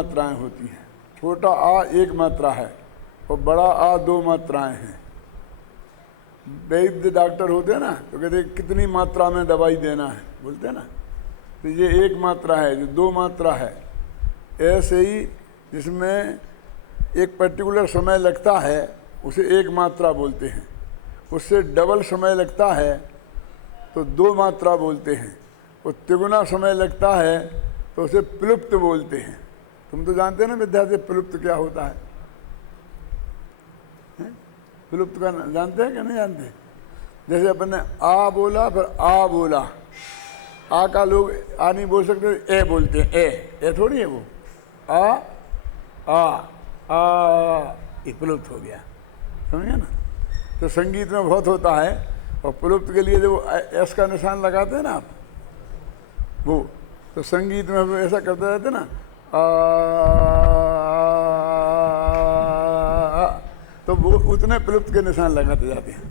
मात्राएं होती हैं। छोटा आ एक मात्रा है और बड़ा आ दो मात्राएं हैं। वैद्य डॉक्टर होते हैं ना, तो कहते हैं कितनी मात्रा में दवाई देना है, बोलते हैं ना। तो ये एक मात्रा है, जो दो मात्रा है। ऐसे ही जिसमें एक पर्टिकुलर समय लगता है उसे एक मात्रा बोलते हैं, उससे डबल समय लगता है तो दो मात्रा बोलते हैं, और तिगुना समय लगता है तो उसे प्लुप्त बोलते हैं। तुम तो जानते हैं ना विद्यार्थी, प्लुप्त क्या होता है? प्लुप्त का जानते हैं कि नहीं जानते? जैसे अपन ने आ बोला फिर आ बोला, आ का लोग आ नहीं बोल सकते, ए बोलते हैं। ए थोड़ी है वो, आ ये प्लुप्त हो गया, समझे ना। तो संगीत में बहुत होता है, और प्लुप्त के लिए जो एस का निशान लगाते हैं ना आप, वो तो संगीत में हम ऐसा करते रहते ना, तो वो उतने प्लुप्त के निशान लगाते जाते हैं।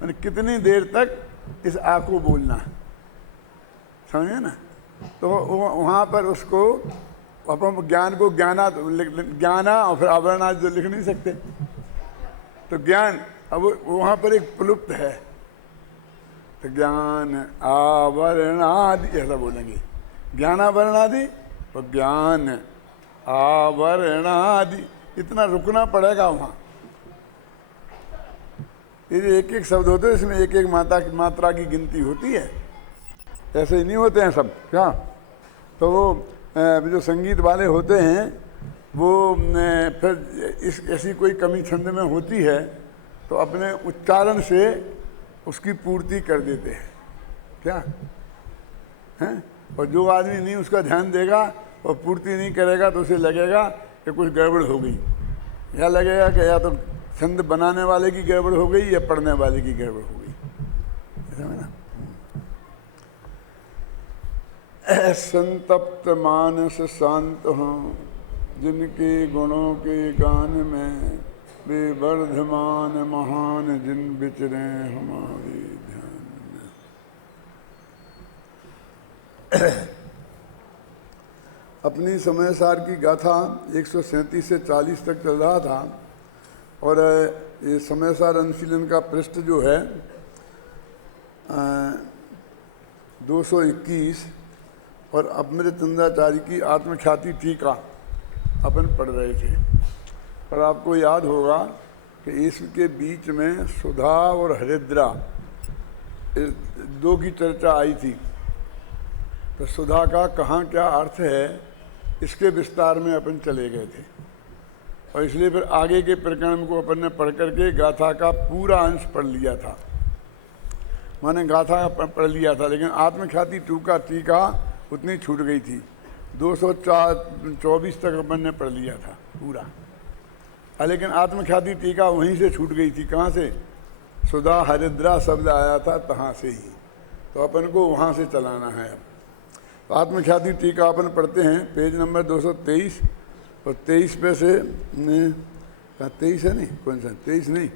मैंने कितनी देर तक इस आ को बोलना है, समझे ना। तो वहाँ पर उसको अपन ज्ञान को ज्ञाना और फिर आवरणा जो लिख नहीं सकते, तो ज्ञान अब वहाँ पर एक प्लुप्त है, तो ज्ञान आवरणादि ऐसा बोलेंगे, ज्ञानावरणादि और ज्ञान आवरणादि, इतना रुकना पड़ेगा वहाँ। ये एक एक शब्द होते हैं, इसमें एक एक मात्रा की गिनती होती है, ऐसे ही नहीं होते हैं सब क्या। तो वो जो संगीत वाले होते हैं वो फिर ऐसी कोई कमी छंद में होती है तो अपने उच्चारण से उसकी पूर्ति कर देते हैं क्या हैं। और जो आदमी नहीं उसका ध्यान देगा और पूर्ति नहीं करेगा तो उसे लगेगा कि कुछ गड़बड़ हो गई, या लगेगा कि या तो छंद बनाने वाले की गड़बड़ हो गई या पढ़ने वाले की गड़बड़ हो गई, समझ ना। संतप्त मानस शांत हों, जिनके गुणों के गान में वे वर्धमान महान, जिन विचरे हमारे ध्यान में। अपनी समय सार की गाथा 137 से 40 तक चल रहा था, और ये समय सार अनुशीलन का पृष्ठ जो है 221, और अमृतचंद्राचार्य की आत्मख्याति टीका अपन पढ़ रहे थे। पर आपको याद होगा कि इसके बीच में सुधा और हरिद्रा दो की चर्चा आई थी। तो सुधा का कहाँ क्या अर्थ है इसके विस्तार में अपन चले गए थे, और इसलिए फिर आगे के प्रकरण को अपन ने पढ़ करके गाथा का पूरा अंश पढ़ लिया था। माने गाथा पढ़ लिया था, लेकिन आत्मख्याति टीका उतनी छूट गई थी। 224 तक अपन ने पढ़ लिया था पूरा, लेकिन आत्मख्याति टीका वहीं से छूट गई थी। कहाँ से? सुधा हरिद्रा शब्द आया था तहाँ से ही, तो अपन को वहाँ से चलाना है अब। तो आत्मख्याति टीका अपन पढ़ते हैं, पेज नंबर 223, और 23 पे से 23 है नहीं, कौन सा 23 नहीं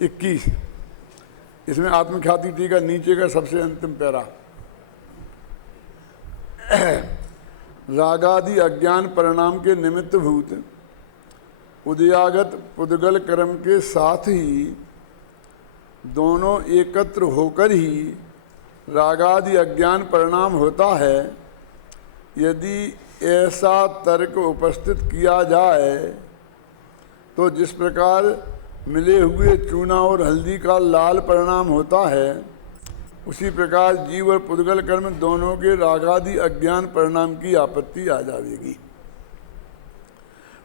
21, इसमें आत्मख्याति टीका नीचे का सबसे अंतिम पैरा। रागादि अज्ञान परिणाम के निमित्त भूत उदयागत पुद्गल कर्म के साथ ही दोनों एकत्र होकर ही रागादि अज्ञान परिणाम होता है। यदि ऐसा तर्क उपस्थित किया जाए तो जिस प्रकार मिले हुए चूना और हल्दी का लाल परिणाम होता है, उसी प्रकार जीव और पुद्गल कर्म दोनों के रागादि अज्ञान परिणाम की आपत्ति आ जाएगी।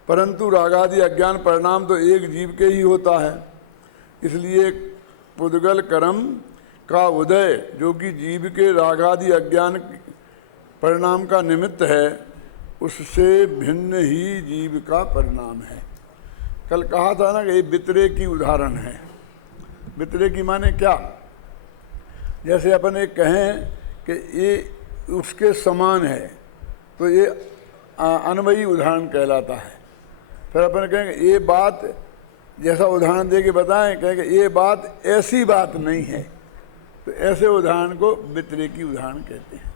परंतु रागादि अज्ञान परिणाम तो एक जीव के ही होता है, इसलिए पुद्गल कर्म का उदय जो कि जीव के रागादि अज्ञान परिणाम का निमित्त है, उससे भिन्न ही जीव का परिणाम है। कल कहा था ना कि ये बितरे की उदाहरण है। बितरे की माने क्या? जैसे अपन एक कहें कि ये उसके समान है, तो ये अन्वयी उदाहरण कहलाता है। फिर अपन कहेंगे ये बात, जैसा उदाहरण दे के बताएं, कहेंगे ये बात ऐसी बात नहीं है, तो ऐसे उदाहरण को बितरे की उदाहरण कहते हैं।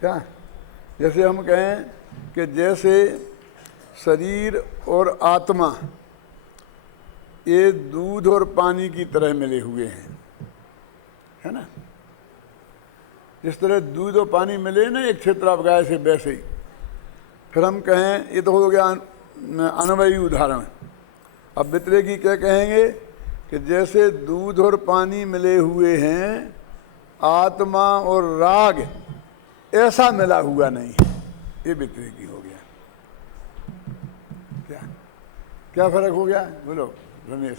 क्या? जैसे हम कहें कि जैसे शरीर और आत्मा ये दूध और पानी की तरह मिले हुए हैं, है ना। जिस तरह दूध और पानी मिले ना एक क्षेत्र गाय से, वैसे ही फिर हम कहें, ये तो हो गया अनवयी उदाहरण। अब वितरेकी क्या कहेंगे कि जैसे दूध और पानी मिले हुए हैं, आत्मा और राग ऐसा मिला हुआ नहीं है, ये वितरेकी हो गया। क्या क्या फर्क हो गया बोलो रमेश?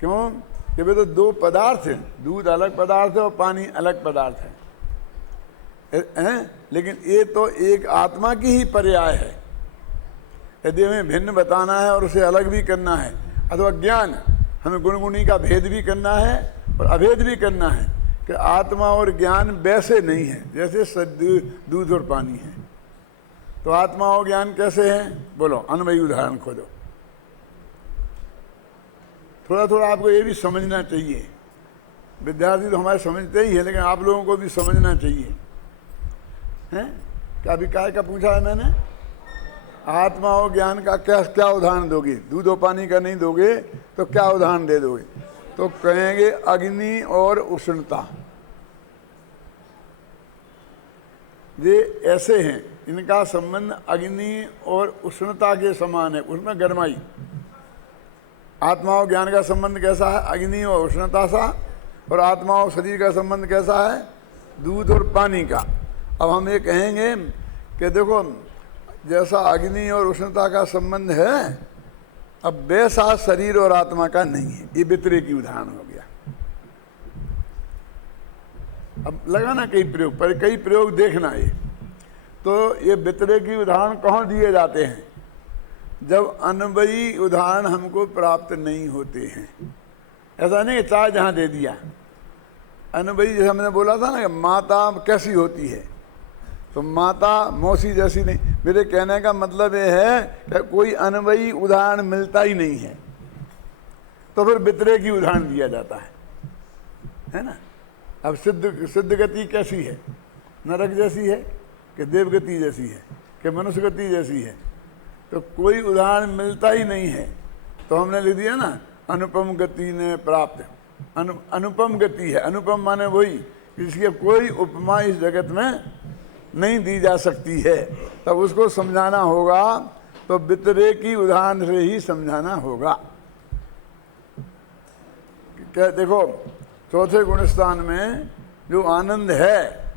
क्यों? कि वे तो दो पदार्थ हैं, दूध अलग पदार्थ है और पानी अलग पदार्थ है, लेकिन ये तो एक आत्मा की ही पर्याय है। यदि हमें भिन्न बताना है और उसे अलग भी करना है, अथवा ज्ञान, हमें गुणगुणी का भेद भी करना है और अभेद भी करना है कि आत्मा और ज्ञान वैसे नहीं है जैसे दूध और पानी है। तो आत्मा और ज्ञान कैसे हैं बोलो? अनवयी उदाहरण खोजो। थोड़ा थोड़ा आपको ये भी समझना चाहिए। विद्यार्थी तो हमारे समझते ही है, लेकिन आप लोगों को भी समझना चाहिए, हैं? क्या अभी काय का पूछा है मैंने? आत्मा और ज्ञान का क्या क्या उदाहरण दोगे? दूध और पानी का नहीं दोगे तो क्या उदाहरण दे दोगे? तो कहेंगे अग्नि और उष्णता। ये ऐसे हैं, इनका संबंध अग्नि और उष्णता के समान है, उसमें गर्माई। आत्मा और ज्ञान का संबंध कैसा है? अग्नि और उष्णता सा। और आत्मा और शरीर का संबंध कैसा है? दूध और पानी का। अब हम ये कहेंगे कि देखो, जैसा अग्नि और उष्णता का संबंध है, अब वैसा शरीर और आत्मा का नहीं है। ये वितरेकी उदाहरण हो गया। अब लगा ना कई प्रयोग, पर कई प्रयोग देखना ये। तो ये वितरेकी उदाहरण कहाँ दिए जाते हैं? जब अनवयी उदाहरण हमको प्राप्त नहीं होते हैं। ऐसा नहीं चाहे जहाँ दे दिया। अनवयी, जैसे हमने बोला था ना कि माता कैसी होती है, तो माता मौसी जैसी नहीं। मेरे कहने का मतलब ये है कि कोई अनवयी उदाहरण मिलता ही नहीं है, तो फिर वितरेकी उदाहरण दिया जाता है ना। अब सिद्ध गति कैसी है? नरक जैसी है कि देवगति जैसी है कि मनुष्य गति जैसी है? तो कोई उदाहरण मिलता ही नहीं है। तो हमने लिख दिया ना, अनुपम गति ने प्राप्त। अनुपम गति है। अनुपम माने वही जिसकी कोई उपमा इस जगत में नहीं दी जा सकती है। तब उसको समझाना होगा, तो वितरेकी उदाहरण से ही समझाना होगा। क्या देखो, चौथे गुणस्थान में जो आनंद है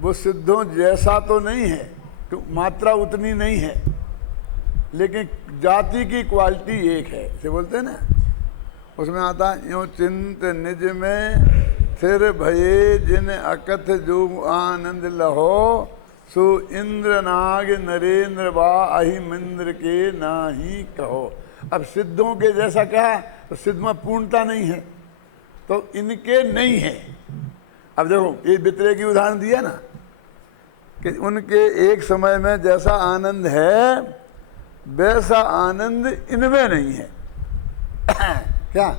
वो सिद्धों जैसा तो नहीं है, तो मात्रा उतनी नहीं है, लेकिन जाति की क्वालिटी एक है। इसे बोलते हैं ना, उसमें आता यूँ चिंत निज में फिर भये जिन अकथ जो आनंद लहो सो इंद्र नाग नरेंद्र बा अहिमिंद्र के नाही कहो। अब सिद्धों के जैसा क्या है? तो सिद्ध में पूर्णता नहीं है, तो इनके नहीं है। अब देखो, ये वितरेकी उदाहरण दिया ना कि उनके एक समय में जैसा आनंद है वैसा आनंद इनमें नहीं है। क्या?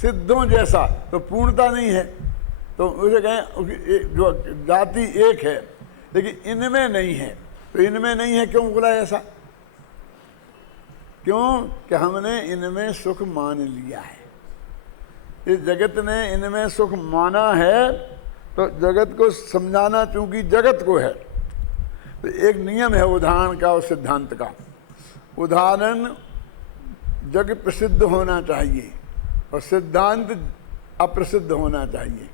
सिद्धों जैसा, तो पूर्णता नहीं है। तो उसे कहें जो जाति एक है लेकिन इनमें नहीं है। तो इनमें नहीं है क्यों बोला ऐसा? क्यों? कि हमने इनमें सुख मान लिया है। इस जगत ने इनमें सुख माना है, तो जगत को समझाना चूंकि जगत को है, तो एक नियम है उदाहरण का और सिद्धांत का। उदाहरण जग प्रसिद्ध होना चाहिए और सिद्धांत अप्रसिद्ध होना चाहिए।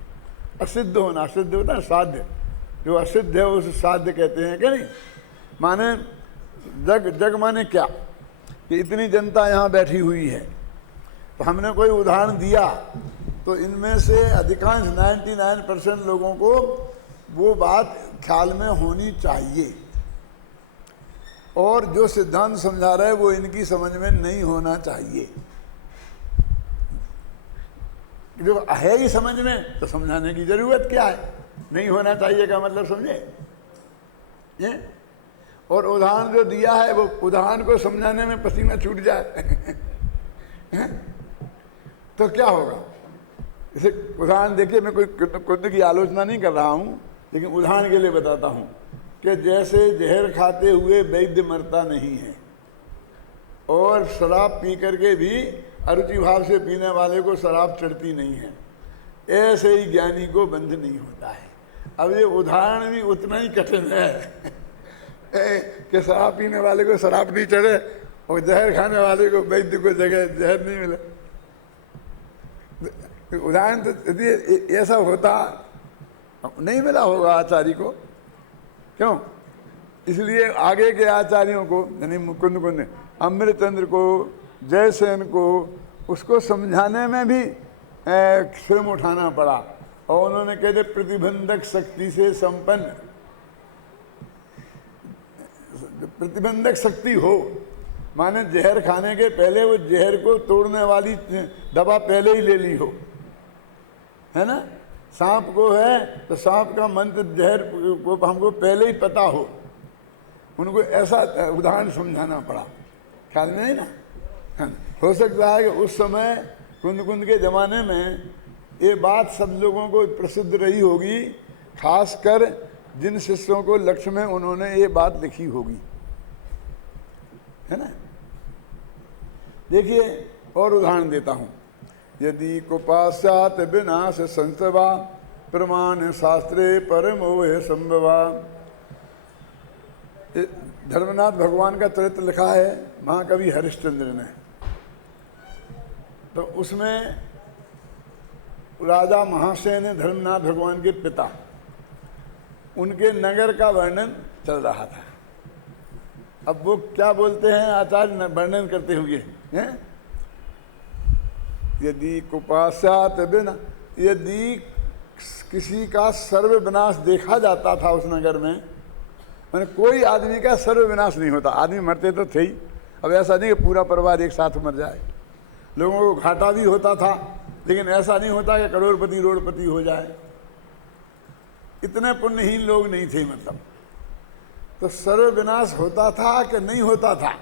असिद्ध होना, असिद्ध होता है साध्य, जो असिद्ध है उसे साध्य कहते हैं, क्या नहीं? माने जग माने क्या कि इतनी जनता यहाँ बैठी हुई है, तो हमने कोई उदाहरण दिया तो इनमें से अधिकांश 99% लोगों को वो बात ख्याल में होनी चाहिए, और जो सिद्धांत समझा रहे हैं वो इनकी समझ में नहीं होना चाहिए। जो है ही समझ में तो समझाने की जरूरत क्या है? नहीं होना चाहिए का मतलब समझे ये? और उदाहरण जो दिया है वो उदाहरण को समझाने में पसीना छूट जाए तो क्या होगा? इसे उदाहरण देखिए, मैं कोई कुछ की आलोचना नहीं कर रहा हूँ, लेकिन उदाहरण के लिए बताता हूँ कि जैसे जहर खाते हुए वैद्य मरता नहीं है और शराब पी करके भी अरुचि भाव से पीने वाले को शराब चढ़ती नहीं है, ऐसे ही ज्ञानी को बंध नहीं होता है। अब ये उदाहरण भी उतना ही कठिन है कि शराब पीने वाले को शराब नहीं चढ़े और जहर खाने वाले को वैद्य को जगह जहर नहीं मिले। उदाहरण तो यदि ऐसा होता नहीं मिला होगा आचार्य को, क्यों? इसलिए आगे के आचार्यों को यानी मुकुंद कुंद अमृतचंद्र को, जयसेन को, उसको समझाने में भी स्वयं उठाना पड़ा और उन्होंने कहते प्रतिबंधक शक्ति से संपन्न, प्रतिबंधक शक्ति हो माने जहर खाने के पहले वो जहर को तोड़ने वाली दवा पहले ही ले ली हो, है ना। सांप को है तो सांप का मंत्र जहर को हमको पहले ही पता हो, उनको ऐसा उदाहरण समझाना पड़ा, ख्याल में है ना। हो सकता है कि उस समय कुंद के ज़माने में ये बात सब लोगों को प्रसिद्ध रही होगी, खासकर जिन शिष्यों को लक्ष्य में उन्होंने ये बात लिखी होगी, है ना। देखिए और उदाहरण देता हूँ। यदि कुपास्यात् विनाश संस्तवा प्रमाण शास्त्रे परमोह संभवा। धर्मनाथ भगवान का चरित्र लिखा है महाकवि हरिश्चंद्र ने, तो उसमें राजा महाशय धर्मनाथ भगवान के पिता, उनके नगर का वर्णन चल रहा था। अब वो क्या बोलते हैं आचार्य वर्णन करते हुए हैं, यदि कुपास्यात् बिना, यदि किसी का सर्व विनाश देखा जाता था उस नगर में, मैंने कोई आदमी का सर्व विनाश नहीं होता, आदमी मरते तो थे ही, अब ऐसा नहीं कि पूरा परिवार एक साथ मर जाए, लोगों को घाटा भी होता था, लेकिन ऐसा नहीं होता कि करोड़पति रोड़पति हो जाए, इतने पुण्यहीन लोग नहीं थे मतलब। तो सर्व विनाश होता था कि नहीं होता था?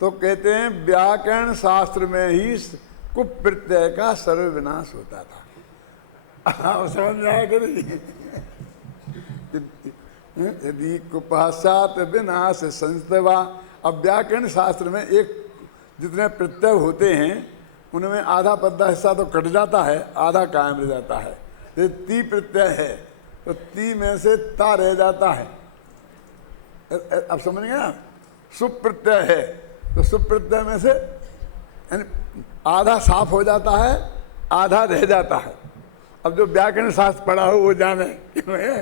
तो कहते हैं व्याकरण शास्त्र में ही कुप प्रत्यय का सर्व विनाश होता था। समझ में आया कि नहीं? यदि कुपास्यात् विनाश संस्तवा। अब व्याकरण शास्त्र में एक जितने प्रत्यय होते हैं उनमें आधा पद्धा हिस्सा तो कट जाता है, आधा कायम रह जाता है। ये ती प्रत्यय है तो ती में से ता रह जाता है। अब समझेंगे ना, सुप प्रत्यय है तो सुप प्रत्यय में से आधा साफ हो जाता है, आधा रह जाता है। अब जो व्याकरण शास्त्र पढ़ा हो वो जाने क्यों है,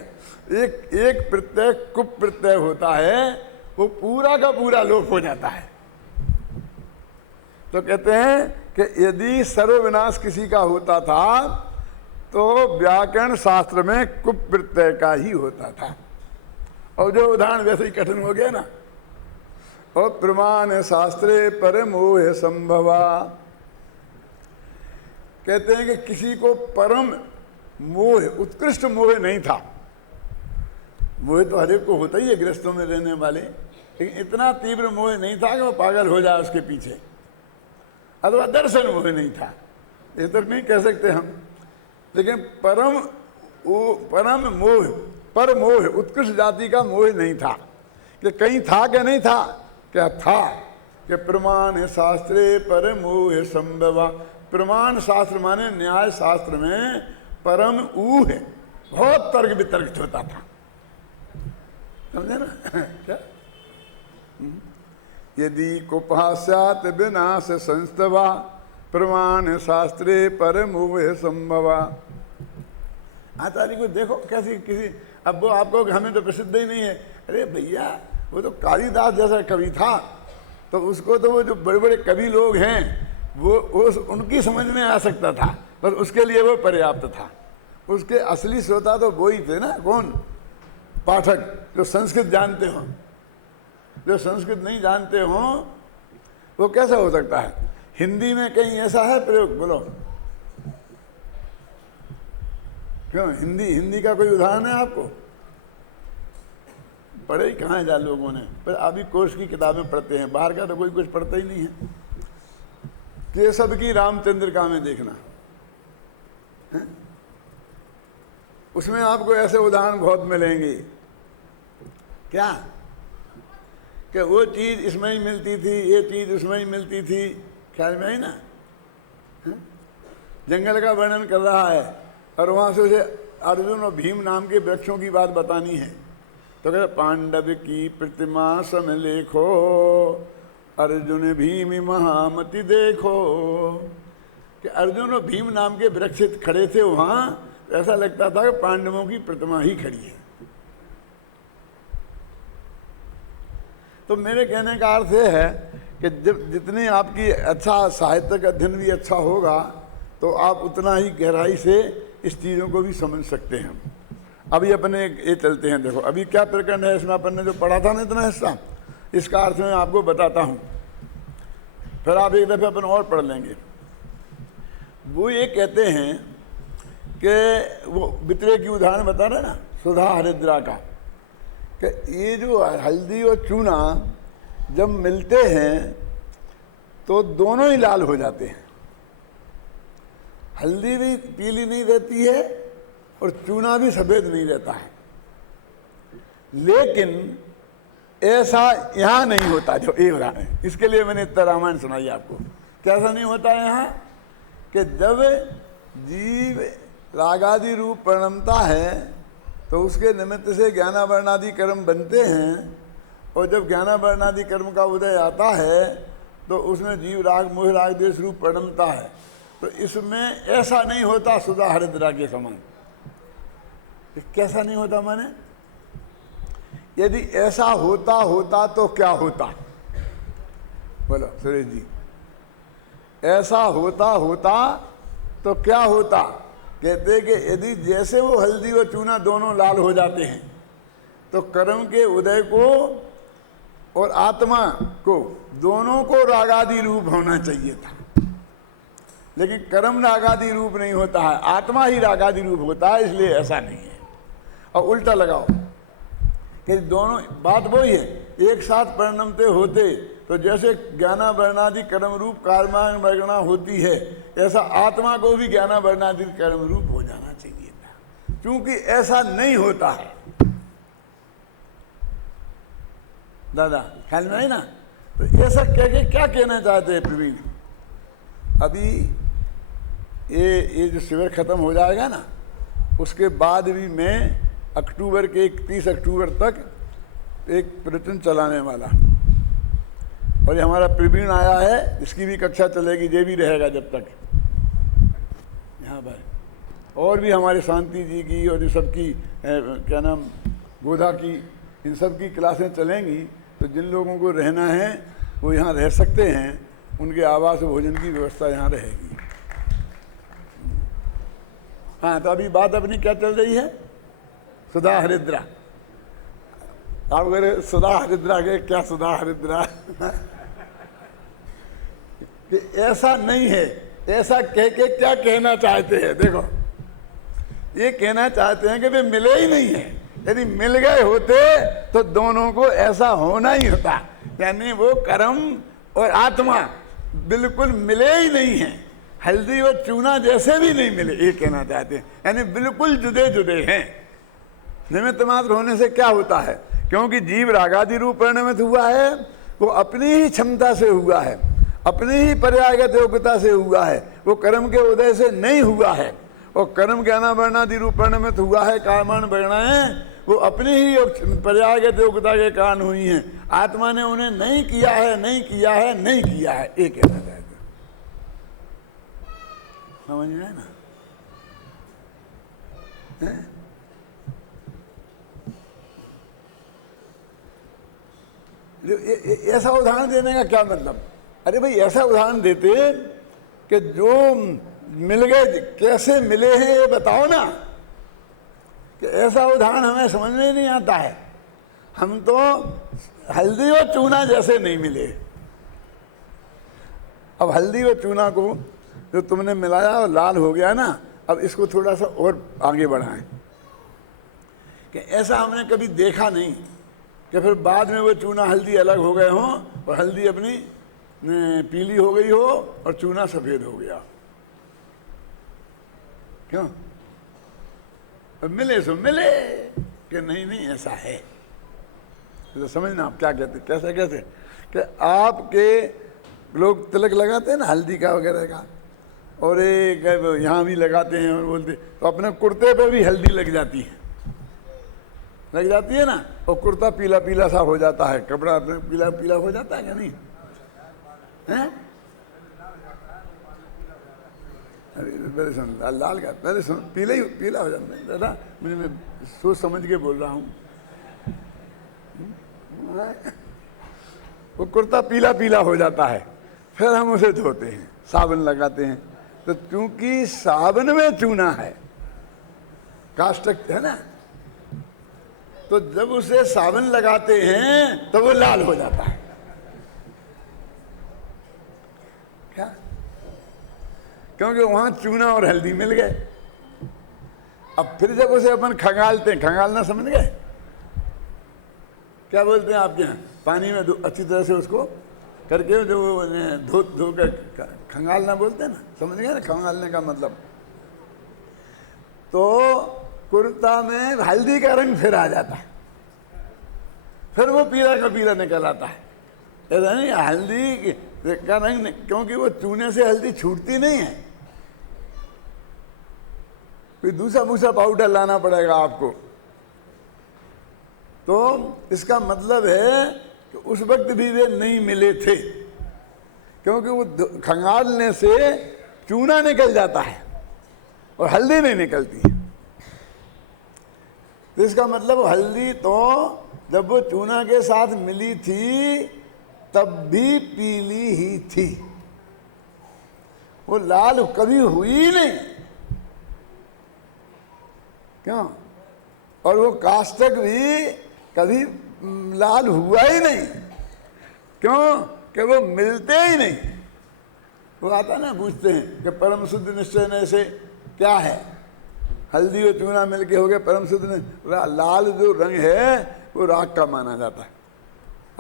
एक प्रत्यय कुप प्रत्यय होता है, वो पूरा का पूरा लोप हो जाता है। तो कहते हैं कि यदि सर्वविनाश किसी का होता था तो व्याकरण शास्त्र में कुप प्रत्यय का ही होता था। और जो उदाहरण वैसे ही कठिन हो गया ना, और प्रमाण शास्त्रे परमोह संभवा। कहते हैं कि किसी को परम मोह, उत्कृष्ट मोह नहीं था। मोह तो हरेक को होता ही है गृहस्थों में रहने वाले, लेकिन इतना तीव्र मोह नहीं था कि वो पागल हो जाए उसके पीछे, अथवा दर्शन मोह नहीं था, ये तो नहीं कह सकते हम। लेकिन परम मोह, पर मोह, उत्कृष्ट जाति का मोह नहीं था। कि कहीं था कि नहीं था? क्या था कि प्रमाण शास्त्रे परम मोह संभवा। प्रमाण शास्त्र माने न्याय शास्त्र में परम ऊ है, बहुत तर्क वितर्क होता था, समझे ना क्या? यदि कुपास्यात् विनाश संस्तवा प्रमाण शास्त्रे परमोह संभवा। आचार्य को देखो कैसी किसी, अब वो आपको हमें तो प्रसिद्ध ही नहीं है। अरे भैया वो तो कालिदास जैसा कवि था, तो उसको तो वो जो बड़े बड़े कवि लोग हैं वो उनकी समझ में आ सकता था, बस उसके लिए वो पर्याप्त था। उसके असली श्रोता तो वो ही थे ना, कौन? पाठक जो संस्कृत जानते हो। जो संस्कृत नहीं जानते हो वो कैसा हो सकता है? हिंदी में कहीं ऐसा है प्रयोग? बोलो क्यों? हिंदी का कोई उदाहरण है आपको? पढ़े ही कहाँ है जा लोगों ने, पर अभी कोर्स की किताबें पढ़ते हैं, बाहर का तो कोई कुछ पढ़ता ही नहीं है। केशव की रामचंद्रिका में देखना है? उसमें आपको ऐसे उदाहरण बहुत मिलेंगे। क्या कि वो चीज़ इसमें ही मिलती थी, ये चीज़ उसमें ही मिलती थी, ख्याल में आई ना। जंगल का वर्णन कर रहा है और वहाँ से उसे अर्जुन और भीम नाम के वृक्षों की बात बतानी है। तो कहते पांडव की प्रतिमा सम लेखो, अर्जुन भीम महामति देखो। कि अर्जुन और भीम नाम के वृक्ष खड़े थे वहाँ, ऐसा लगता था कि पांडवों की प्रतिमा ही खड़ी है। तो मेरे कहने का अर्थ यह है कि जब जितनी आपकी अच्छा साहित्य का अध्ययन भी अच्छा होगा तो आप उतना ही गहराई से इस चीज़ों को भी समझ सकते हैं। अभी अपने ये चलते हैं, देखो अभी क्या प्रकरण है इसमें अपन ने जो पढ़ा था ना इतना हिस्सा, इसका अर्थ मैं आपको बताता हूँ, फिर आप एक दफ़े अपन और पढ़ लेंगे। वो ये कहते हैं कि वो बितरे की उदाहरण बता रहे ना, सुधा हरिद्रा का, कि ये जो हल्दी और चूना जब मिलते हैं तो दोनों ही लाल हो जाते हैं। हल्दी भी पीली नहीं रहती है और चूना भी सफ़ेद नहीं रहता है। लेकिन ऐसा यहाँ नहीं होता जो ये हो रहा है। इसके लिए मैंने इतना रामायण सुनाई आपको। कैसा नहीं होता है यहाँ कि जब जीव रागादि रूप परिणमता है तो उसके निमित्त से ज्ञानावरणादि कर्म बनते हैं, और जब ज्ञानावरणादि कर्म का उदय आता है तो उसमें जीव राग मोह राग देश रूप परिणमता है। तो इसमें ऐसा नहीं होता सुधा हरिद्रा के समान। कैसा नहीं होता माने, यदि ऐसा होता तो क्या होता? बोलो सुरेश जी, ऐसा होता तो क्या होता? कहते कि यदि जैसे वो हल्दी और चूना दोनों लाल हो जाते हैं तो कर्म के उदय को और आत्मा को दोनों को रागादि रूप होना चाहिए था, लेकिन कर्म रागादि रूप नहीं होता है, आत्मा ही रागादि रूप होता है, इसलिए ऐसा नहीं है। और उल्टा लगाओ कि दोनों बात वही है, एक साथ परिणमते होते तो जैसे ज्ञानावरणादि कर्म रूप कर्मावरणा होती है, ऐसा आत्मा को भी ज्ञानावरणादि कर्म रूप हो जाना चाहिए था, क्योंकि ऐसा नहीं होता है। दादा ख्याल में है ना? तो ऐसा कह के क्या कहना चाहते हैं प्रवीण? अभी ये जो शिविर खत्म हो जाएगा ना, उसके बाद भी मैं अक्टूबर के 31 अक्टूबर तक एक प्रवचन चलाने वाला, और ये हमारा प्रवीण आया है, इसकी भी कक्षा चलेगी, ये भी रहेगा जब तक यहाँ पर। और भी हमारे शांति जी की और ये सबकी क्या नाम गोधा की, इन सब की क्लासें चलेंगी। तो जिन लोगों को रहना है वो यहाँ रह सकते हैं, उनके आवास और भोजन की व्यवस्था यहाँ रहेगी। हाँ, तो अभी बात अपनी क्या चल रही है? सुधा हरिद्रा। आप अगर सुधा हरिद्रा के क्या सुधा हरिद्रा कि ऐसा नहीं है, ऐसा कह के क्या कहना चाहते हैं? देखो, ये कहना चाहते हैं कि वे मिले ही नहीं है। यदि मिल गए होते तो दोनों को ऐसा होना ही होता, यानी वो कर्म और आत्मा बिल्कुल मिले ही नहीं है, हल्दी और चूना जैसे भी नहीं मिले, ये कहना चाहते हैं, यानी बिल्कुल जुदे जुदे हैं। निमित्त मात्र होने से क्या होता है? क्योंकि जीव रागादि रूप परिणमित हुआ है, वो अपनी ही क्षमता से हुआ है, अपनी ही पर्यायगत योग्यता से हुआ है, वो कर्म के उदय से नहीं हुआ है। और कर्म ज्ञानावरणादि रूप परिणमित हुआ है, कर्माण वर्णाएं वो अपनी ही पर्यायगत योग्यता के कारण हुई हैं। आत्मा ने उन्हें नहीं किया है, नहीं किया है, नहीं किया है, ये कहना चाहते। समझ में है ना? ऐसा उदाहरण देने का क्या मतलब? अरे भाई, ऐसा उदाहरण देते कि जो मिल गए कैसे मिले हैं ये बताओ ना। कि ऐसा उदाहरण हमें समझ में नहीं आता है। हम तो हल्दी और चूना जैसे नहीं मिले। अब हल्दी और चूना को जो तुमने मिलाया और लाल हो गया ना, अब इसको थोड़ा सा और आगे बढ़ाएं कि ऐसा हमने कभी देखा नहीं कि फिर बाद में वो चूना हल्दी अलग हो गए हों और हल्दी अपनी पीली हो गई हो और चूना सफ़ेद हो गया। क्यों? मिले सो मिले कि नहीं नहीं ऐसा है। तो समझना आप क्या कहते, कैसे कैसे कि आपके लोग तिलक लगाते हैं ना हल्दी का वगैरह का, और एक यहाँ भी लगाते हैं और बोलते, तो अपने कुर्ते पे भी हल्दी लग जाती है ना, और कुर्ता पीला पीला सा हो जाता है, कपड़ा अपने पीला पीला हो जाता है क्या नहीं है? अरे पहले सुन, लाल का पहले सुन, पीला हो जाता है दादा, मैं सोच समझ के बोल रहा हूँ। वो कुर्ता पीला पीला हो जाता है, फिर हम उसे धोते हैं, साबुन लगाते हैं। तो क्योंकि साबुन में चूना है, काष्टक है ना, तो जब उसे साबुन लगाते हैं तो वो लाल हो जाता है। क्या? क्योंकि वहां चूना और हल्दी मिल गए। अब फिर जब उसे अपन खंगालते हैं, खंगालना समझ गए क्या बोलते हैं आपके यहाँ? पानी में अच्छी तरह से उसको करके जो धो कर खंगालना बोलते हैं ना, समझ गए ना खंगालने का मतलब? तो कुर्ता में हल्दी का रंग फिर आ जाता है, फिर वो पीला का पीला निकल आता है। ऐसा नहीं, हल्दी का रंग, क्योंकि वो चूने से हल्दी छूटती नहीं है, फिर दूसरा पाउडर लाना पड़ेगा आपको। तो इसका मतलब है कि उस वक्त भी वे नहीं मिले थे, क्योंकि वो खंगालने से चूना निकल जाता है और हल्दी नहीं निकलती है। तो इसका मतलब हल्दी तो जब वो चूना के साथ मिली थी तब भी पीली ही थी, वो लाल कभी हुई नहीं। क्यों? और वो काष्टक भी कभी लाल हुआ ही नहीं। क्यों? कि वो मिलते ही नहीं। वो आता ना, पूछते हैं कि परम शुद्ध निश्चय ने से क्या है? हल्दी और चूना मिलके हो गया परम शुद्ध ने। लाल जो रंग है वो राग का माना जाता है।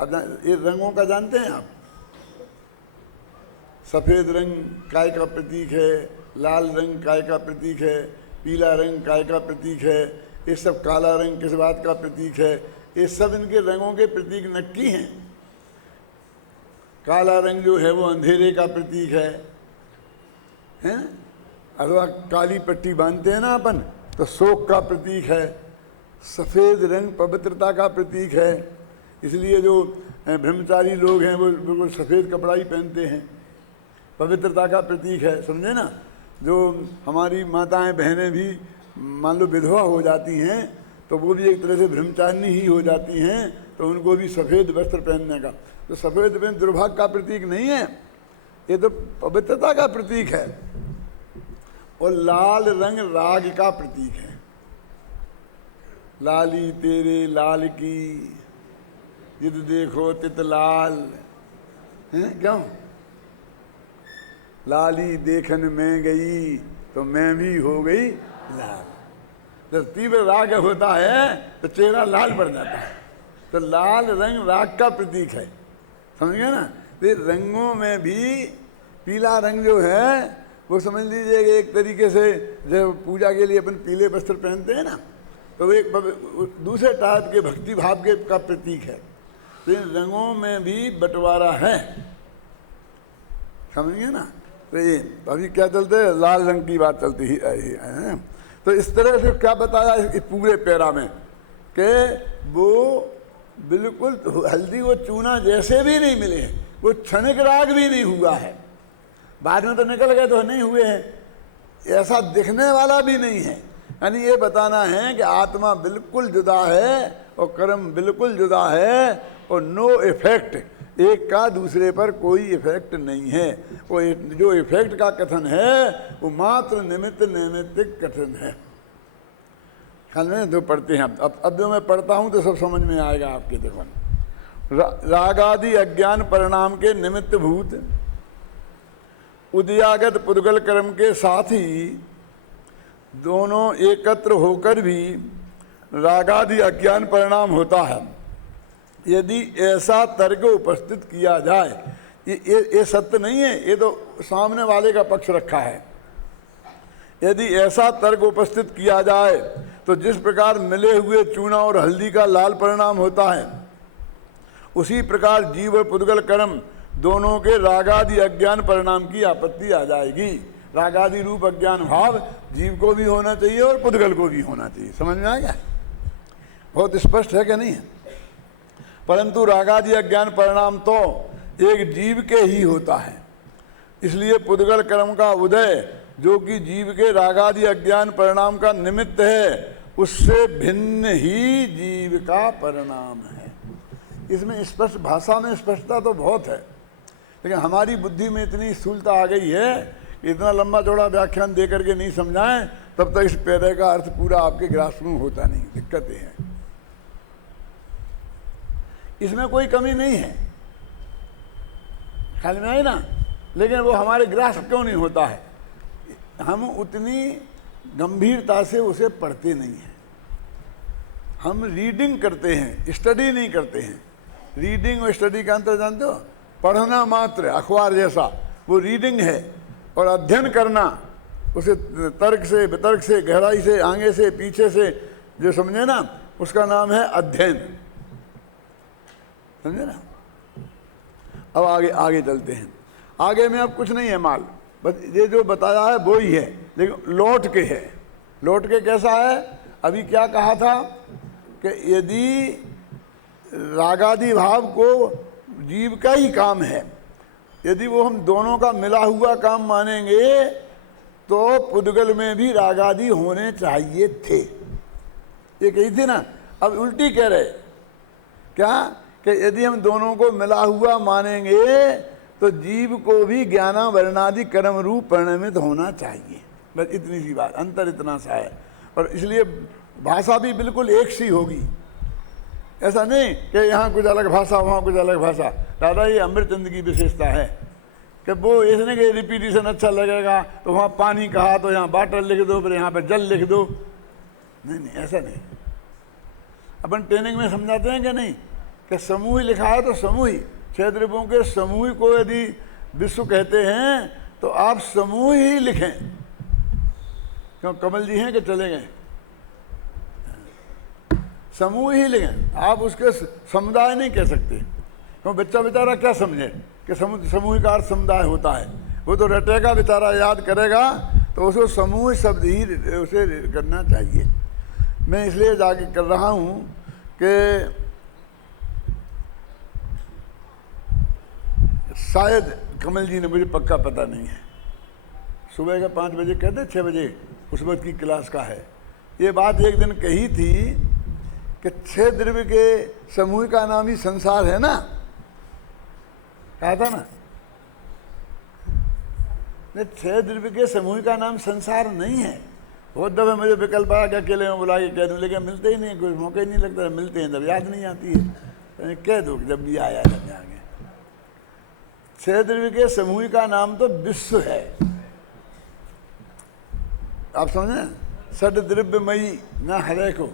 अब ये रंगों का जानते हैं आप? सफेद रंग काय का प्रतीक है, लाल रंग काय का प्रतीक है, पीला रंग काय का प्रतीक है, ये सब काला रंग किस बात का प्रतीक है? ये सब इनके रंगों के प्रतीक नक्की हैं। काला रंग जो है वो अंधेरे का प्रतीक है, हैं? अथवा काली पट्टी बांधते हैं ना अपन, तो शोक का प्रतीक है। सफ़ेद रंग पवित्रता का प्रतीक है, इसलिए जो ब्रह्मचारी लोग हैं वो बिल्कुल सफ़ेद कपड़ा ही पहनते हैं, पवित्रता का प्रतीक है। समझे ना? जो हमारी माताएं बहनें भी मान लो विधवा हो जाती हैं तो वो भी एक तरह से ब्रह्मचारिणी ही हो जाती हैं, तो उनको भी सफ़ेद वस्त्र पहनने का। तो सफ़ेद पहन दुर्भाग्य का प्रतीक नहीं है, ये तो पवित्रता का प्रतीक है। और लाल रंग राग का प्रतीक है। लाली तेरे लाल की जिद देखो तित लाल, हैं? क्यों? लाली देखन में गई तो मैं भी हो गई लाल। जब तीव्र राग होता है तो चेहरा लाल पड़ जाता है। तो लाल रंग राग का प्रतीक है, समझ गए ना? तो रंगों में भी पीला रंग जो है वो समझ लीजिए एक तरीके से जब पूजा के लिए अपन पीले वस्त्र पहनते हैं ना, तो एक दूसरे टाइप के भक्ति भाव के का प्रतीक है। तो इन रंगों में भी बंटवारा है, समझिए ना? तो ये अभी क्या चलते है, लाल रंग की बात चलती ही है। तो इस तरह से क्या बताया इस पूरे पैरा में कि वो बिल्कुल हल्दी वो चूना जैसे भी नहीं मिले, वो क्षणिक राग भी नहीं हुआ है, बाद में तो निकल गए तो नहीं हुए हैं, ऐसा दिखने वाला भी नहीं है। यानी ये बताना है कि आत्मा बिल्कुल जुदा है और कर्म बिल्कुल जुदा है, और नो इफेक्ट, एक का दूसरे पर कोई इफेक्ट नहीं है। वो जो इफेक्ट का कथन है वो मात्र निमित्त नैमित्तिक कथन है। ख्याल में जो पढ़ते हैं अब जो मैं पढ़ता हूँ तो सब समझ में आएगा आपके। देखो, रागादि अज्ञान परिणाम के निमित्त भूत उदयागत पुद्गल कर्म के साथ ही दोनों एकत्र होकर भी रागादि अज्ञान परिणाम होता है। यदि ऐसा तर्क उपस्थित किया जाए, ये सत्य नहीं है, ये तो सामने वाले का पक्ष रखा है। यदि ऐसा तर्क उपस्थित किया जाए तो जिस प्रकार मिले हुए चूना और हल्दी का लाल परिणाम होता है, उसी प्रकार जीव और पुद्गल कर्म दोनों के रागादि अज्ञान परिणाम की आपत्ति आ जाएगी। रागादि रूप अज्ञान भाव जीव को भी होना चाहिए और पुद्गल को भी होना चाहिए। समझ में आ गया? बहुत स्पष्ट है कि नहीं है? परंतु रागादि अज्ञान परिणाम तो एक जीव के ही होता है, इसलिए पुद्गल कर्म का उदय जो कि जीव के रागादि अज्ञान परिणाम का निमित्त है, उससे भिन्न ही जीव का परिणाम है। इसमें स्पष्ट, भाषा में स्पष्टता तो बहुत है, लेकिन हमारी बुद्धि में इतनी स्थूलता आ गई है कि इतना लंबा चौड़ा व्याख्यान दे करके नहीं समझाएं तब तक इस पैरे का अर्थ पूरा आपके ग्रास में होता नहीं। दिक्कतें हैं, इसमें कोई कमी नहीं है, ख्याल में आई ना, लेकिन वो हमारे ग्रास क्यों नहीं होता है? हम उतनी गंभीरता से उसे पढ़ते नहीं हैं। हम रीडिंग करते हैं, स्टडी नहीं करते हैं। रीडिंग और स्टडी का अंतर जानते हो? पढ़ना मात्र, अखबार जैसा, वो रीडिंग है, और अध्ययन करना, उसे तर्क से, वितर्क से, गहराई से, आगे से, पीछे से जो समझे ना, उसका नाम है अध्ययन। समझे ना? अब आगे चलते हैं। आगे में अब कुछ नहीं है माल, बस ये जो बताया है वो ही है, लेकिन लौट के है। लौट के कैसा है? अभी क्या कहा था कि यदि रागादि भाव को जीव का ही काम है, यदि वो हम दोनों का मिला हुआ काम मानेंगे तो पुद्गल में भी रागादि होने चाहिए थे। ये कही थी ना। अब उल्टी कह रहे क्या कि यदि हम दोनों को मिला हुआ मानेंगे तो जीव को भी ज्ञाना वर्णादि कर्म रूप परिणमित होना चाहिए। बस इतनी सी बात, अंतर इतना सा है। और इसलिए भाषा भी बिल्कुल एक सी होगी, ऐसा नहीं कि यहाँ कुछ अलग भाषा वहाँ कुछ अलग भाषा। दादा ये अमृतचंद की विशेषता है कि वो इसने कि रिपीटिशन अच्छा लगेगा, तो वहाँ पानी कहा तो यहाँ वाटर लिख दो, फिर यहाँ पे जल लिख दो। नहीं, ऐसा नहीं। अपन ट्रेनिंग में समझाते हैं कि नहीं कि समूह लिखा है तो समूह, 6 द्रव्यों के समूह को यदि विश्व कहते हैं तो आप समूह ही लिखें। क्यों कमल जी हैं कि चले गए? समूह ही लिखें, आप उसके समुदाय नहीं कह सकते। क्यों? बच्चा बेचारा क्या समझे कि समूह का अर्थ समुदाय होता है? वो तो रटेगा बेचारा, याद करेगा, तो उसको समूह शब्द ही उसे करना चाहिए। मैं इसलिए जाके कर रहा हूँ कि शायद कमल जी ने, मुझे पक्का पता नहीं है, सुबह का 5 बजे कहते 6 बजे उस वक्त की क्लास का है, ये बात एक दिन कही थी कि 6 द्रव्य के समूह का नाम ही संसार है ना, कहा था ना। 6 द्रव्य के समूह का नाम संसार नहीं है। बहुत दफे मुझे विकल्प आया कि अकेले में बुला के कह दूँ, लेकिन मिलते ही नहीं, कोई मौका ही नहीं लगता। मिलते हैं जब याद नहीं आती है, कह दो जब भी आया जब आ गया। 6 द्रव्य के समूह का नाम तो विश्व है। आप समझे? सद द्रव्यमयी न हरे को,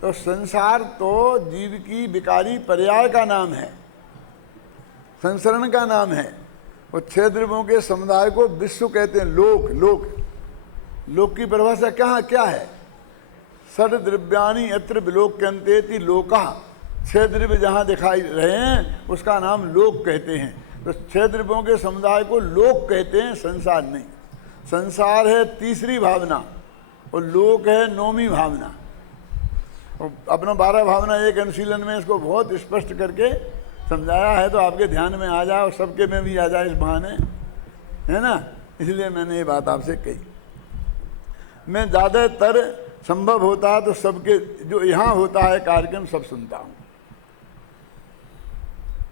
तो संसार तो जीव की विकारी पर्याय का नाम है, संसरण का नाम है। और 6 द्रव्यों के समुदाय को विश्व कहते हैं। लोक की परिभाषा क्या है? सद द्रव्यानि अत्र विलोक्यन्तेति लोका। 6 द्रव्य जहाँ दिखाई रहे हैं उसका नाम लोक कहते हैं। तो 6 द्रव्यों के समुदाय को लोक कहते हैं, संसार नहीं। संसार है तीसरी भावना और लोक है 9वीं भावना। और अपना 12 भावना एक अनुशीलन में इसको बहुत स्पष्ट करके समझाया है, तो आपके ध्यान में आ जाए और सबके में भी आ जाए इस बहाने, है ना। इसलिए मैंने ये बात आपसे कही। मैं ज़्यादातर संभव होता है तो सबके जो यहाँ होता है कार्यक्रम सब सुनता हूँ,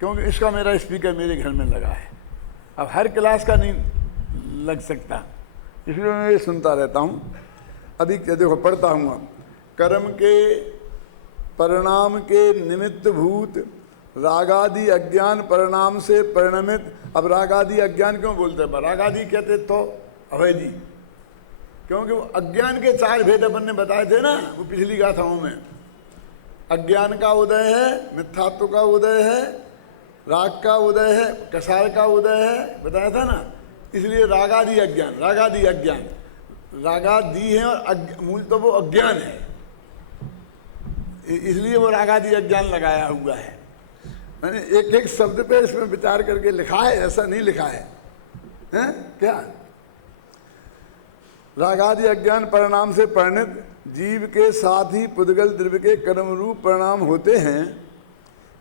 क्योंकि इसका मेरा स्पीकर मेरे घर में लगा है। अब हर क्लास का नहीं लग सकता, इसलिए मैं ये सुनता रहता हूँ। अभी देखो पढ़ता हूँ। अब कर्म के परिणाम के निमित्त भूत रागादि अज्ञान परिणाम से परिणमित। अब रागादि अज्ञान क्यों बोलते हैं? रागादि कहते तो अभय जी, क्योंकि वो अज्ञान के 4 भेद अपन ने बताए थे ना वो पिछली गाथाओं में। अज्ञान का उदय है, मिथ्यात्व का उदय है, राग का उदय है, कषाय का उदय है, बताया था ना। इसलिए रागादि अज्ञान रागादि है और मूल तो वो अज्ञान है, इसलिए वो रागादि अज्ञान लगाया हुआ है। मैंने एक एक शब्द पे इसमें विचार करके लिखा है, ऐसा नहीं लिखा है, हैं? क्या रागादि अज्ञान परिणाम से परिणत जीव के साथ ही पुद्गल द्रव्य के कर्म रूप परिणाम होते हैं।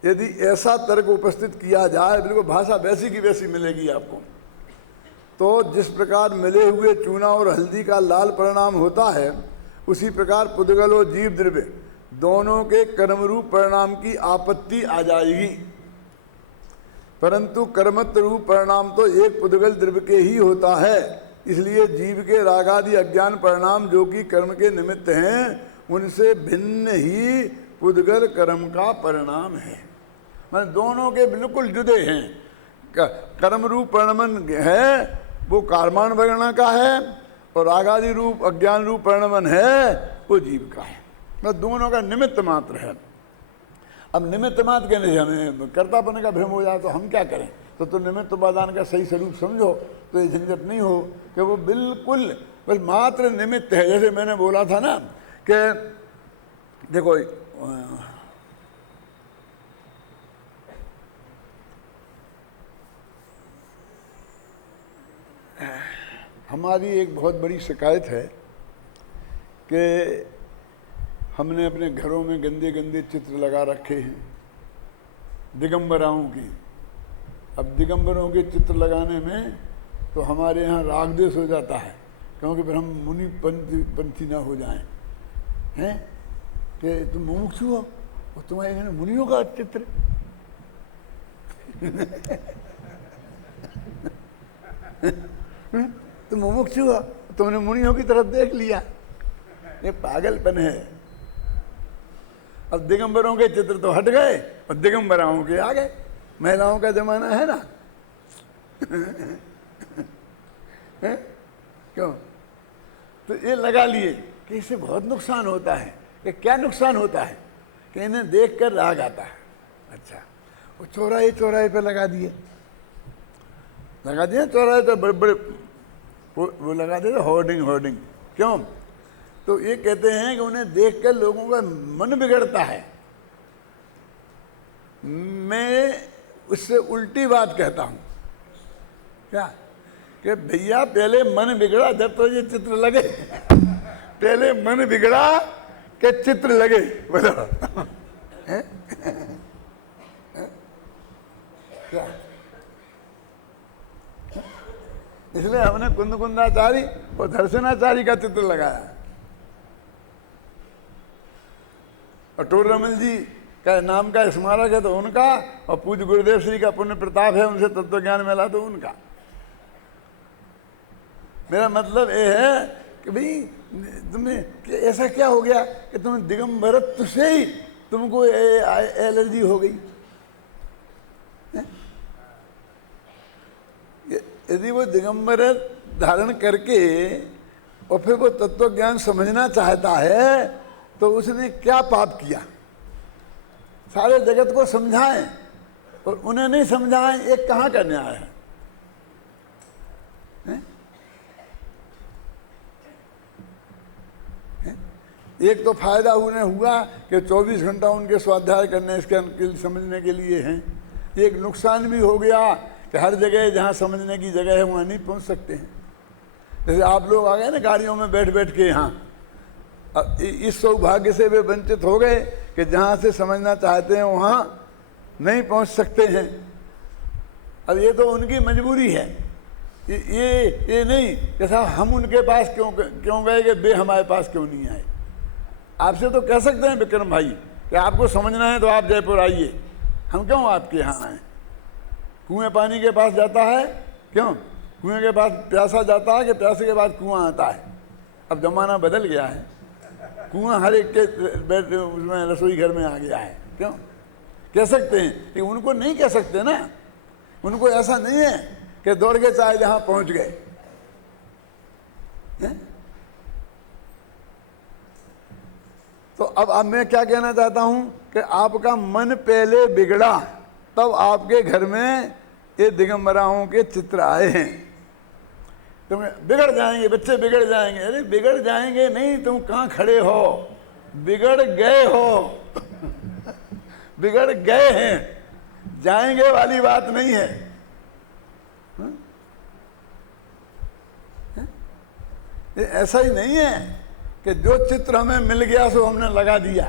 यदि ऐसा तर्क उपस्थित किया जाए, बिल्कुल भाषा वैसी की वैसी मिलेगी आपको, तो जिस प्रकार मिले हुए चूना और हल्दी का लाल परिणाम होता है, उसी प्रकार पुद्गल और जीव द्रव्य दोनों के कर्म रूप परिणाम की आपत्ति आ जाएगी। परंतु कर्मत्व रूप परिणाम तो एक पुद्गल द्रव्य के ही होता है, इसलिए जीव के रागादि अज्ञान परिणाम जो कि कर्म के निमित्त हैं, उनसे भिन्न ही पुद्गल कर्म का परिणाम है। मतलब दोनों के बिल्कुल जुदे हैं। कर्म रूप परिणाम है वो कार्माण वर्णना का है, और रागादि रूप अज्ञान रूप परिणाम है वो जीव का है। मतलब दोनों का निमित्त मात्र है। अब निमित्त मात्र कहने से हमें कर्तापन का भ्रम हो जाए तो हम क्या करें? तो निमित्त उपादान का सही स्वरूप समझो तो ये झंझट नहीं हो कि वो बिल्कुल बस मात्र निमित्त है। जैसे मैंने बोला था ना कि देखो हमारी एक बहुत बड़ी शिकायत है कि हमने अपने घरों में गंदे गंदे चित्र लगा रखे हैं दिगंबराओं की। अब दिगंबरों के चित्र लगाने में तो हमारे यहाँ राग द्वेष हो जाता है, क्योंकि फिर हम मुनि पंथी ना हो जाएं, हैं कि तुम मुमुक्षु हो और तुम्हारे यहाँ मुनियों का चित्र तुम मुमुक्षु हो, तुमने मुनियों की तरफ देख लिया। ये पागलपन है। अब दिगंबरों के चित्र तो हट गए और दिगंबराओं के आ गए। महिलाओं का जमाना है ना है? क्यों? तो ये लगा लिए कि इससे बहुत नुकसान होता है। कि क्या नुकसान होता है? कि इन्हें देखकर राग आता है। अच्छा, वो चौराहे चौराहे पे लगा दिए चौराहे तो बड़े बड़े वो लगा दिए होर्डिंग। क्यों? तो ये कहते हैं कि उन्हें देखकर लोगों का मन बिगड़ता है। मैं उससे उल्टी बात कहता हूं। क्या? कि भैया पहले मन बिगड़ा जब तो ये चित्र लगे। पहले मन बिगड़ा कि चित्र लगे। बोलो क्या? इसलिए हमने कुंदकुंदाचारी और दर्शनाचारी का चित्र लगाया। और टोर रमन जी का नाम का स्मारक है तो उनका, और पूज्य गुरुदेव श्री का पुण्य प्रताप है, उनसे तत्व ज्ञान मिला तो उनका। मेरा मतलब ये है कि भाई तुम्हें ऐसा क्या हो गया कि तुम्हें दिगंबरत्व से ही तुमको एलर्जी हो गई? यदि वो दिगंबर धारण करके और फिर वो तत्व ज्ञान समझना चाहता है तो उसने क्या पाप किया? सारे जगत को समझाएं और उन्हें नहीं समझाएं, एक कहाँ का न्याय है? एक तो फायदा उन्हें हुआ कि 24 घंटा उनके स्वाध्याय करने इसके समझने के लिए हैं। एक नुकसान भी हो गया कि हर जगह जहाँ समझने की जगह है वहाँ नहीं पहुँच सकते हैं। जैसे आप लोग आ गए ना गाड़ियों में बैठ बैठ के यहाँ, इस सौभाग्य से वे वंचित हो गए कि जहाँ से समझना चाहते हैं वहाँ नहीं पहुँच सकते हैं। अब ये तो उनकी मजबूरी है। ये नहीं कि साहब हम उनके पास क्यों गए कि वे हमारे पास क्यों नहीं आए। आपसे तो कह सकते हैं विक्रम भाई कि आपको समझना है तो आप जयपुर आइए, हम क्यों आपके यहाँ आए? कुएं पानी के पास जाता है, क्यों? कुएं के पास प्यासा जाता है कि प्यासे के बाद कुआं आता है? अब जमाना बदल गया है, कुआं हर एक के बैठ उसमें रसोई घर में आ गया है। क्यों कह सकते हैं कि उनको नहीं कह सकते ना। उनको ऐसा नहीं है कि दौड़ के चाहे जहाँ पहुँच गए। तो अब मैं क्या कहना चाहता हूँ कि आपका मन पहले बिगड़ा तब आपके घर में ये दिगंबराओं के चित्र आए हैं। तुम बिगड़ जाएंगे, बच्चे बिगड़ जाएंगे। अरे बिगड़ जाएंगे नहीं, तुम कहाँ खड़े हो, बिगड़ गए हो बिगड़ गए हैं, जाएंगे वाली बात नहीं है। ये ऐसा ही नहीं है कि जो चित्र हमें मिल गया सो हमने लगा दिया।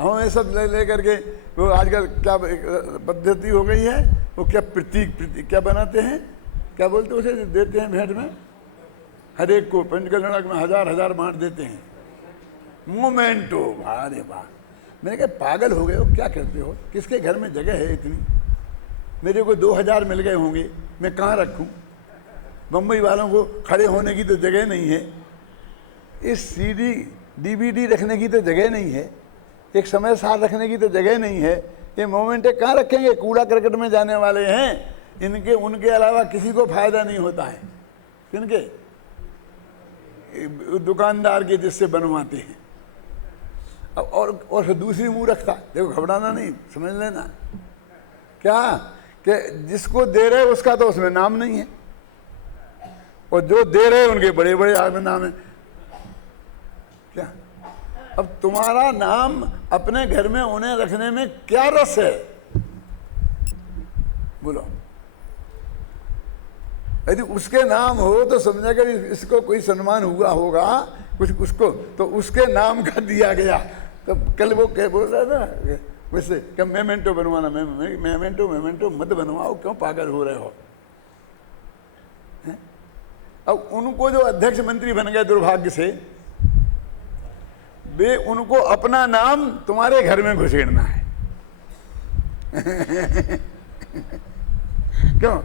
हम ये सब ले करके वो आजकल क्या पद्धति हो गई है, वो क्या प्रतीक क्या बनाते हैं, क्या बोलते हैं उसे, देते हैं भेंट में, हर एक को पंचकल्याणक में 1000 बांट देते हैं, मोमेंटो। अरे वाह, मैंने कहा पागल हो गए हो, क्या करते हो, किसके घर में जगह है इतनी, मेरे को 2000 मिल गए होंगे, मैं कहाँ रखूँ, बम्बई वालों को खड़े होने की तो जगह नहीं है, इस CD DVD रखने की तो जगह नहीं है, एक समय सार रखने की तो जगह नहीं है, ये मोमेंटे कहाँ रखेंगे, कूड़ा करकट में जाने वाले हैं, इनके उनके अलावा किसी को फायदा नहीं होता है। किनके, दुकानदार के जिससे बनवाते हैं। और दूसरी मूर्खता, देखो घबराना नहीं, समझ लेना क्या कि जिसको दे रहे उसका तो उसमें नाम नहीं है, और जो दे रहे उनके बड़े बड़े आदमी नाम है। क्या अब तुम्हारा नाम अपने घर में उन्हें रखने में क्या रस है, बोलो। यदि उसके नाम हो तो समझा कर इसको कोई सम्मान हुआ होगा कुछ, उसको तो उसके नाम का दिया गया। तो कल वो क्या बोल रहा था वैसे, क्या मेमेंटो बनवाना, मेमेंटो मत बनवाओ, क्यों पागल हो रहे हो। अब उनको जो अध्यक्ष मंत्री बन गए दुर्भाग्य से, वे उनको अपना नाम तुम्हारे घर में घुसेड़ना है क्यों,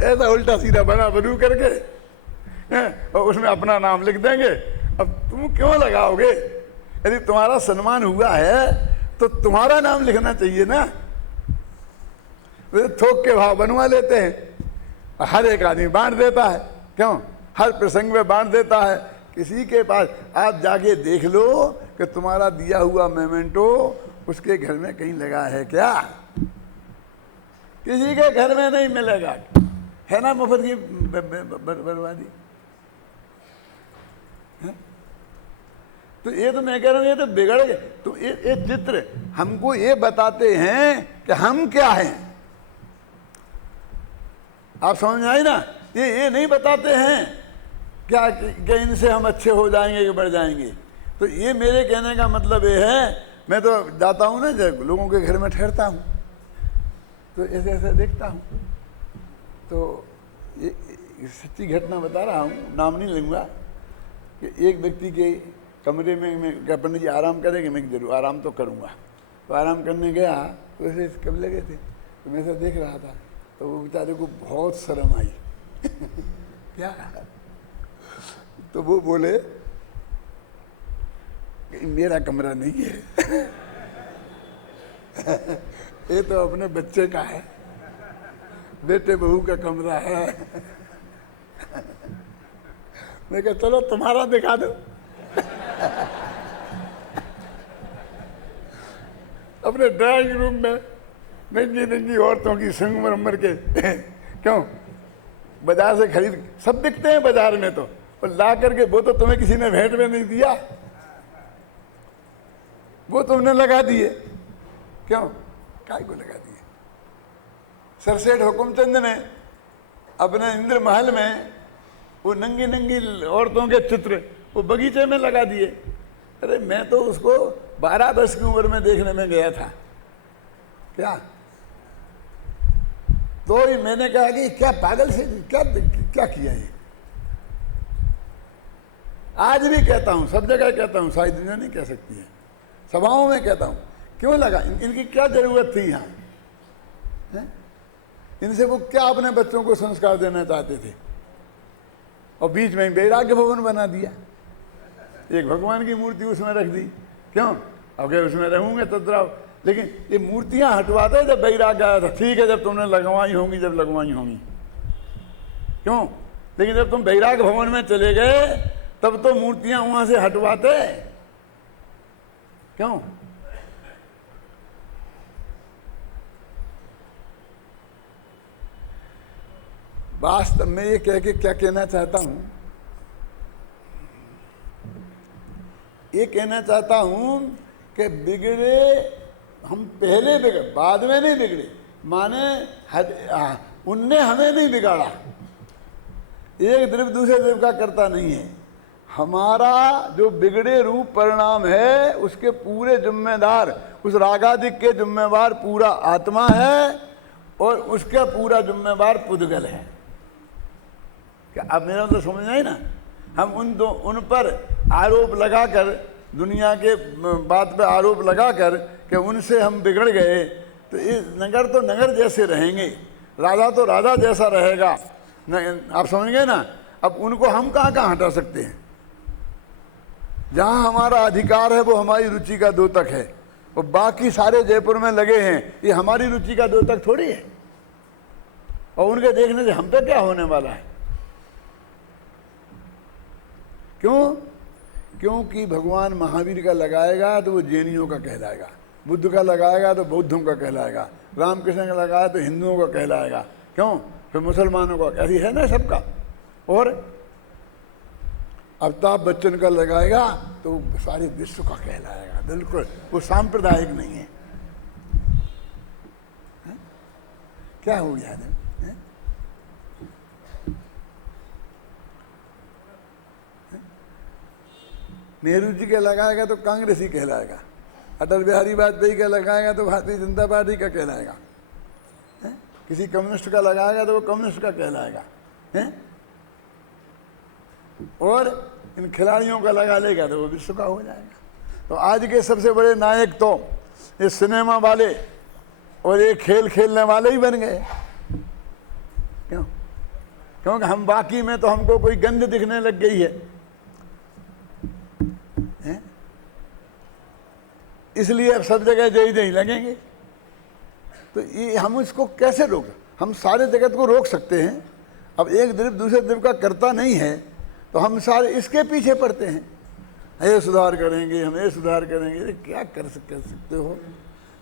ऐसा उल्टा सीधा बनू करके और उसमें अपना नाम लिख देंगे। अब तुम क्यों लगाओगे, यदि तुम्हारा सम्मान हुआ है तो तुम्हारा नाम लिखना चाहिए ना। वे थोक के भाव बनवा लेते हैं, हर एक आदमी बांट देता है, क्यों, हर प्रसंग में बांट देता है। किसी के पास आप जाके देख लो कि तुम्हारा दिया हुआ मेमेंटो उसके घर में कहीं लगा है क्या, किसी के घर में नहीं मिलेगा, है ना मुफ्त की बर्बादी। तो ये तो मैं कह रहा हूँ, ये तो बिगड़ गए। तो ये चित्र हमको ये बताते हैं कि हम क्या हैं, आप समझ आए ना। ये नहीं बताते हैं क्या कि इनसे हम अच्छे हो जाएंगे कि बढ़ जाएंगे। तो ये मेरे कहने का मतलब ये है, मैं तो जाता हूँ ना जब लोगों के घर में ठहरता हूँ तो ऐसे ऐसे देखता हूँ, तो ये सच्ची घटना बता रहा हूँ, नाम नहीं लूँगा, कि एक व्यक्ति के कमरे में मैं क्या पंडित जी आराम करेंगे, मैं जरूर आराम तो करूँगा। तो आराम करने गया तो ऐसे कब लगे थे, तो मैं ऐसा देख रहा था, तो वो बेचारे को बहुत शर्म आई क्या, तो वो बोले मेरा कमरा नहीं है ये तो अपने बच्चे का है, बेटे बहू का कमरा है मैं कहा चलो तुम्हारा दिखा दो अपने ड्राइंग रूम में नंगी नंगी औरतों की संगमरमर के क्यों, बाजार से खरीद, सब दिखते हैं बाजार में, तो ला करके वो तो तुम्हें किसी ने भेंट में नहीं दिया, वो तुमने लगा दिए, क्यों, काय को लगा दिए। सरसेठ हुकुमचंद ने अपने इंद्र महल में वो नंगी नंगी औरतों के चित्र वो बगीचे में लगा दिए। अरे मैं तो उसको 12 वर्ष की उम्र में देखने में गया था, क्या, तो ही मैंने कहा कि क्या पागल से क्या क्या किया ये। आज भी कहता हूँ, सब जगह कहता हूँ, सारी दुनिया नहीं कह सकती है, सभाओं में कहता हूँ, क्यों लगा, इनकी क्या जरूरत थी यहाँ, इनसे वो क्या अपने बच्चों को संस्कार देना चाहते थे, और बीच में वैराग्य भवन बना दिया, एक भगवान की मूर्ति उसमें रख दी, क्यों, अगर उसमें रहूंगे तो द्राव, लेकिन ये मूर्तियां हटवाते जब वैराग्य आया था, ठीक है जब तुमने लगवाई होंगी, जब लगवाई होंगी, क्यों, लेकिन जब तुम वैराग्य भवन में चले गए तब तो मूर्तियां वहां से हटवाते, क्यों, वास्तव में ये कह के क्या कहना चाहता हूं, ये कहना चाहता हूं कि बिगड़े हम पहले बिगड़े, बाद में नहीं बिगड़े, माने उनने हमें नहीं बिगाड़ा। एक द्रव्य दूसरे द्रव्य का करता नहीं है। हमारा जो बिगड़े रूप परिणाम है उसके पूरे जिम्मेदार, उस रागादिक के जिम्मेवार पूरा आत्मा है और उसका पूरा जिम्मेवार पुद्गल है। क्या अब मेरा तो समझ आई ना? हम उन पर आरोप लगाकर, दुनिया के बात पे आरोप लगाकर कि उनसे हम बिगड़ गए, तो इस नगर तो नगर जैसे रहेंगे, राजा तो राजा जैसा रहेगा। आप समझ गए ना? अब उनको हम कहाँ कहाँ हटा सकते हैं? जहाँ हमारा अधिकार है वो हमारी रुचि का द्योतक है, और बाकी सारे जयपुर में लगे हैं, ये हमारी रुचि का द्योतक थोड़ी है। और उनके देखने से हम पे क्या होने वाला है? क्यों? क्योंकि भगवान महावीर का लगाएगा तो वो जैनियों का कहलाएगा, बुद्ध का लगाएगा तो बौद्धों का कहलाएगा, रामकृष्ण का लगाया तो हिंदुओं का कहलाएगा। क्यों? फिर मुसलमानों का, ऐसी है ना सबका। और अमिताभ बच्चन का लगाएगा तो सारे विश्व का कहलाएगा। बिल्कुल वो सांप्रदायिक नहीं है। क्या हो गया है? नेहरू जी का लगाएगा तो कांग्रेसी कहलाएगा, अटल बिहारी वाजपेयी का लगाएगा तो भारतीय जनता पार्टी का कहलाएगा, किसी कम्युनिस्ट का लगाएगा तो वो कम्युनिस्ट का कहलाएगा, और इन खिलाड़ियों का लगा लेगा तो वो विश्व का हो जाएगा। तो आज के सबसे बड़े नायक तो ये सिनेमा वाले और ये खेल खेलने वाले ही बन गए। क्यों? क्योंकि हम बाकी में तो हमको कोई गंध दिखने लग गई है, इसलिए अब सब जगह जय जय लगेंगे। तो ये हम इसको कैसे रोक? हम सारे जगत को रोक सकते हैं। अब एक द्रव्य दूसरे द्रव्य का करता नहीं है तो हम सारे इसके पीछे पड़ते हैं, ये सुधार करेंगे, हम ये सुधार करेंगे। ये क्या कर सकते हो?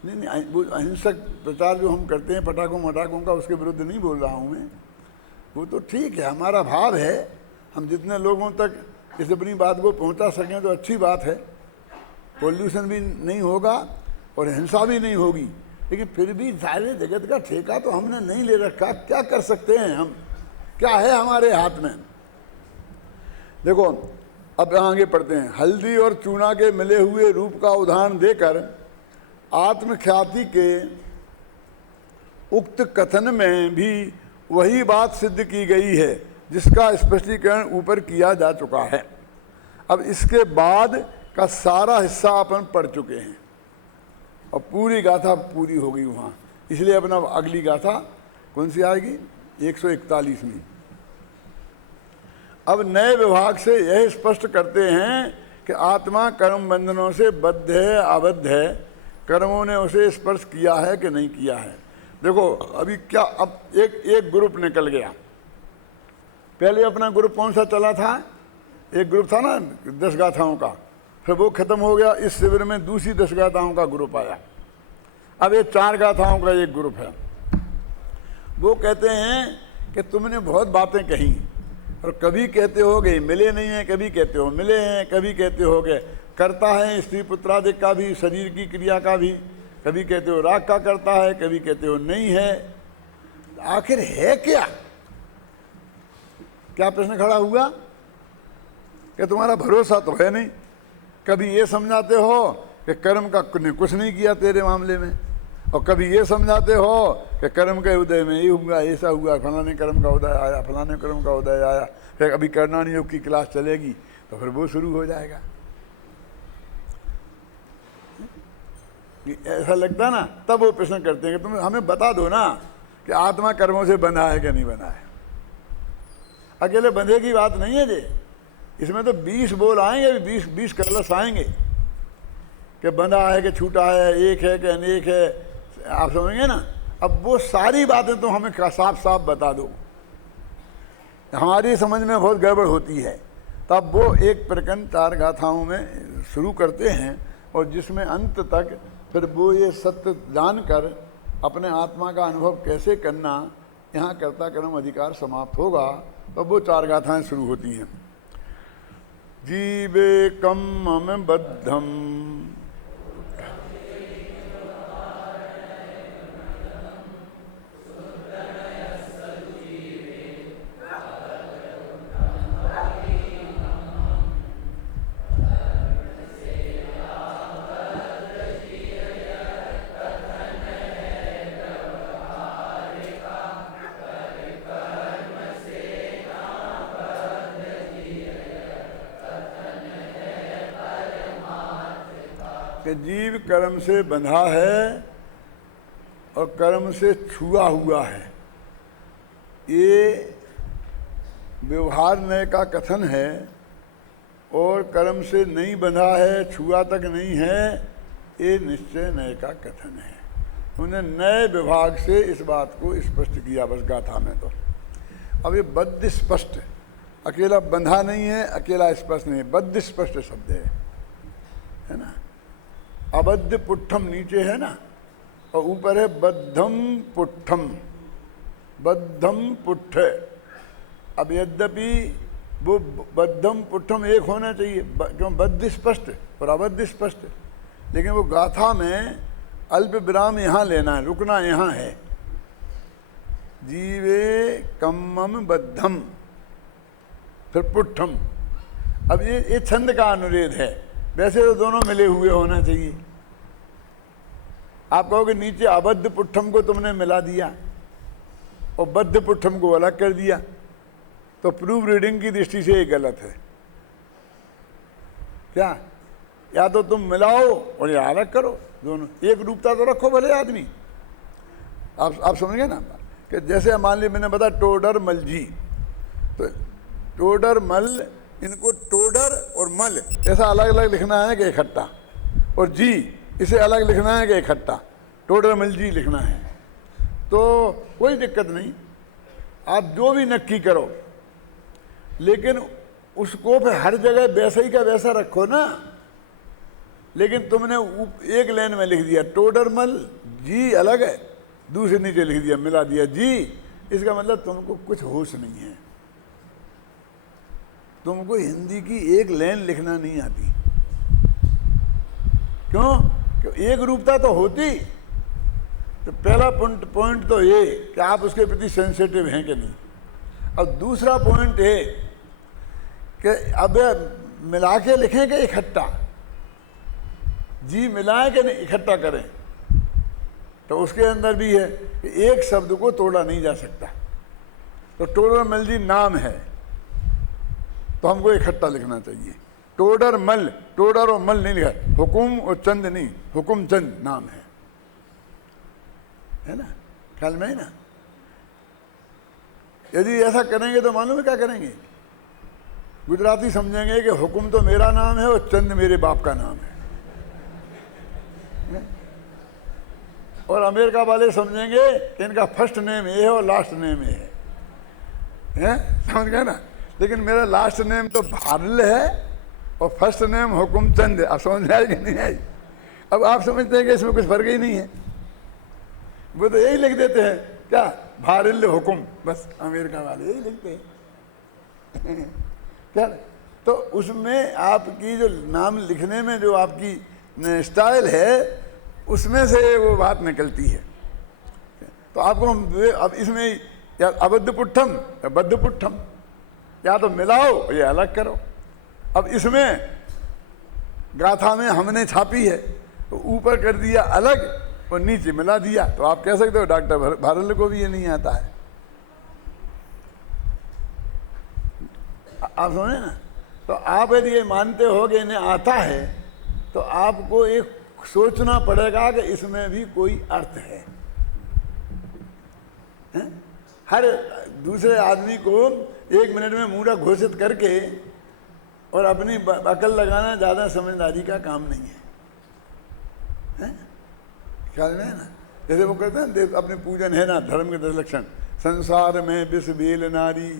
नहीं, अहिंसक प्रचार जो हम करते हैं पटाखों मटाखों का, उसके विरुद्ध नहीं बोल रहा हूँ मैं। वो तो ठीक है, हमारा भाव है, हम जितने लोगों तक इस अपनी बात को पहुँचा सकें तो अच्छी बात है। पॉल्यूशन भी नहीं होगा और हिंसा भी नहीं होगी, लेकिन फिर भी सारे जगत का ठेका तो हमने नहीं ले रखा। क्या कर सकते हैं हम? क्या है हमारे हाथ में? देखो अब आगे पढ़ते हैं। हल्दी और चूना के मिले हुए रूप का उदाहरण देकर आत्मख्याति के उक्त कथन में भी वही बात सिद्ध की गई है जिसका स्पष्टीकरण ऊपर किया जा चुका है। अब इसके बाद का सारा हिस्सा अपन पढ़ चुके हैं और पूरी गाथा पूरी हो गई वहाँ। इसलिए अपना अगली गाथा कौन सी आएगी? 141 अब नए विभाग से यह स्पष्ट करते हैं कि आत्मा कर्म बंधनों से बद्ध है, आबद्ध है, कर्मों ने उसे स्पर्श किया है कि नहीं किया है। देखो अभी क्या, अब एक ग्रुप निकल गया। पहले अपना ग्रुप कौन सा चला था? एक ग्रुप था ना 10 गाथाओं का, फिर वो खत्म हो गया। इस शिविर में दूसरी 10 गाथाओं का ग्रुप आया। अब ये 4 गाथाओं का एक ग्रुप है। वो कहते हैं कि तुमने बहुत बातें कही और कभी कहते हो गए मिले नहीं हैं, कभी कहते हो मिले हैं, कभी कहते हो गए करता है स्त्री पुत्रादिक का भी, शरीर की क्रिया का भी, कभी कहते हो राग का करता है, कभी कहते हो नहीं है। आखिर है क्या? क्या प्रश्न खड़ा हुआ कि तुम्हारा भरोसा तो है नहीं। कभी ये समझाते हो कि कर्म का कुछ नहीं किया तेरे मामले में, और कभी ये समझाते हो कि कर्म के उदय में ये हुआ, ऐसा हुआ, फलाने कर्म का उदय आया, फलाने कर्म का उदय आया। फिर अभी कर्णानी योग की क्लास चलेगी तो फिर वो शुरू हो जाएगा। ऐसा लगता है ना, तब वो प्रश्न करते हैं कि तुम हमें बता दो ना कि आत्मा कर्मों से बंधा है कि नहीं बंधा है। अकेले बंधे की बात नहीं है जी, इसमें तो 20 बोल आएंगे, 20 कलश आएंगे कि बंधा है कि छूटा है, एक है कि अनेक है। आप समझेंगे ना? अब वो सारी बातें तो हमें साफ साफ बता दो, हमारी समझ में बहुत गड़बड़ होती है। तब वो एक प्रकरण 4 गाथाओं में शुरू करते हैं और जिसमें अंत तक फिर वो ये सत्य जानकर अपने आत्मा का अनुभव कैसे करना यहाँ कर्ता कर्म अधिकार समाप्त होगा, तो वो 4 गाथाएं शुरू होती हैं। जीवे कम बद्धम कि जीव कर्म से बंधा है और कर्म से छुआ हुआ है। ये व्यवहार न्याय का कथन है, और कर्म से नहीं बंधा है, छुआ तक नहीं है, ये निश्चय न्याय का कथन है। उन्हें न्याय विभाग से इस बात को स्पष्ट किया बस गाथा में। तो अब ये बद्ध स्पष्ट, अकेला बंधा नहीं है, अकेला स्पष्ट नहीं है, बद्ध स्पष्ट शब्द है ना। अबद्ध पुट्ठम नीचे है ना, और ऊपर है बद्धम पुट्ठम, बद्धम पुट्ठ। अब यद्यपि वो बद्धम पुट्ठम एक होना चाहिए, क्यों बद्ध स्पष्ट और अबद्ध स्पष्ट, लेकिन वो गाथा में अल्प विराम यहाँ लेना है, रुकना यहाँ है। जीवे कम्मम बद्धम फिर पुट्ठम। अब ये छंद का अनुरेध है, वैसे तो दोनों मिले हुए होना चाहिए। आप कहोगे नीचे अबद्ध पुट्ठम को तुमने मिला दिया और बद्ध पुट्ठम को अलग कर दिया, तो प्रूफ रीडिंग की दृष्टि से ये गलत है। क्या, या तो तुम मिलाओ और या अलग करो, दोनों एक रूपता तो रखो भले आदमी। आप समझ गए ना कि जैसे मान लीजिए मैंने बताया टोडर मल जी, तो टोडर मल, इनको टोडर और मल ऐसा अलग अलग लिखना है कि इकट्ठा, और जी इसे अलग लिखना है कि इकट्ठा, टोडर मल जी लिखना है, तो कोई दिक्कत नहीं, आप जो भी नक्की करो, लेकिन उसको फिर हर जगह वैसा ही का वैसा रखो ना। लेकिन तुमने एक लाइन में लिख दिया टोडर मल जी अलग है, दूसरे नीचे लिख दिया मिला दिया जी, इसका मतलब तुमको कुछ होश नहीं है, तुमको हिंदी की एक लाइन लिखना नहीं आती। क्यों? एक रूपता तो होती। तो पहला पॉइंट तो ये कि आप उसके प्रति सेंसिटिव हैं कि नहीं। अब दूसरा पॉइंट है कि अब मिला के लिखें कि इकट्ठा, जी मिलाएं कि नहीं इकट्ठा करें, तो उसके अंदर भी है कि एक शब्द को तोड़ा नहीं जा सकता। तो टोडर मल जी नाम है, तो हमको इकट्ठा लिखना चाहिए। टोडर मल, टोडर और मल नहीं लिखा, हुकुम और चंद नहीं, हुकुम चंद नाम है ना, ख्याल में है ना। यदि ऐसा करेंगे तो मालूम है क्या करेंगे, गुजराती समझेंगे कि हुकुम तो मेरा नाम है और चंद मेरे बाप का नाम है, और अमेरिका वाले समझेंगे कि इनका फर्स्ट नेम ये है और लास्ट नेम ये है, समझ गए ना। लेकिन मेरा लास्ट नेम तो भारल है और फर्स्ट नेम हुकुम चंद है। आप समझ आए कि नहीं आई? अब आप समझते हैं कि इसमें कुछ फर्क ही नहीं है, वो तो यही लिख देते हैं क्या, भारल हुकुम, बस अमेरिका वाले यही लिखते हैं क्या। तो उसमें आपकी जो नाम लिखने में जो आपकी स्टाइल है, उसमें से वो बात निकलती है। तो आपको अब इसमें या अबद्ध पुट्ठम या बद्ध पुट्ठम, या तो मिलाओ या अलग करो। अब इसमें गाथा में हमने छापी है, तो ऊपर कर दिया अलग और नीचे मिला दिया, तो आप कह सकते हो डॉक्टर भारल को भी ये नहीं आता है। आप समझे ना। तो आप यदि ये मानते हो कि इन्हें आता है, तो आपको एक सोचना पड़ेगा कि इसमें भी कोई अर्थ है। हर दूसरे आदमी को 1 मिनट में मूढ़ा घोषित करके और अपनी अकल लगाना ज़्यादा समझदारी का काम नहीं है, ख्याल में है ना। जैसे वो कहते हैं अपने पूजन है ना, धर्म के 10 लक्षण, संसार में विष बेल नारी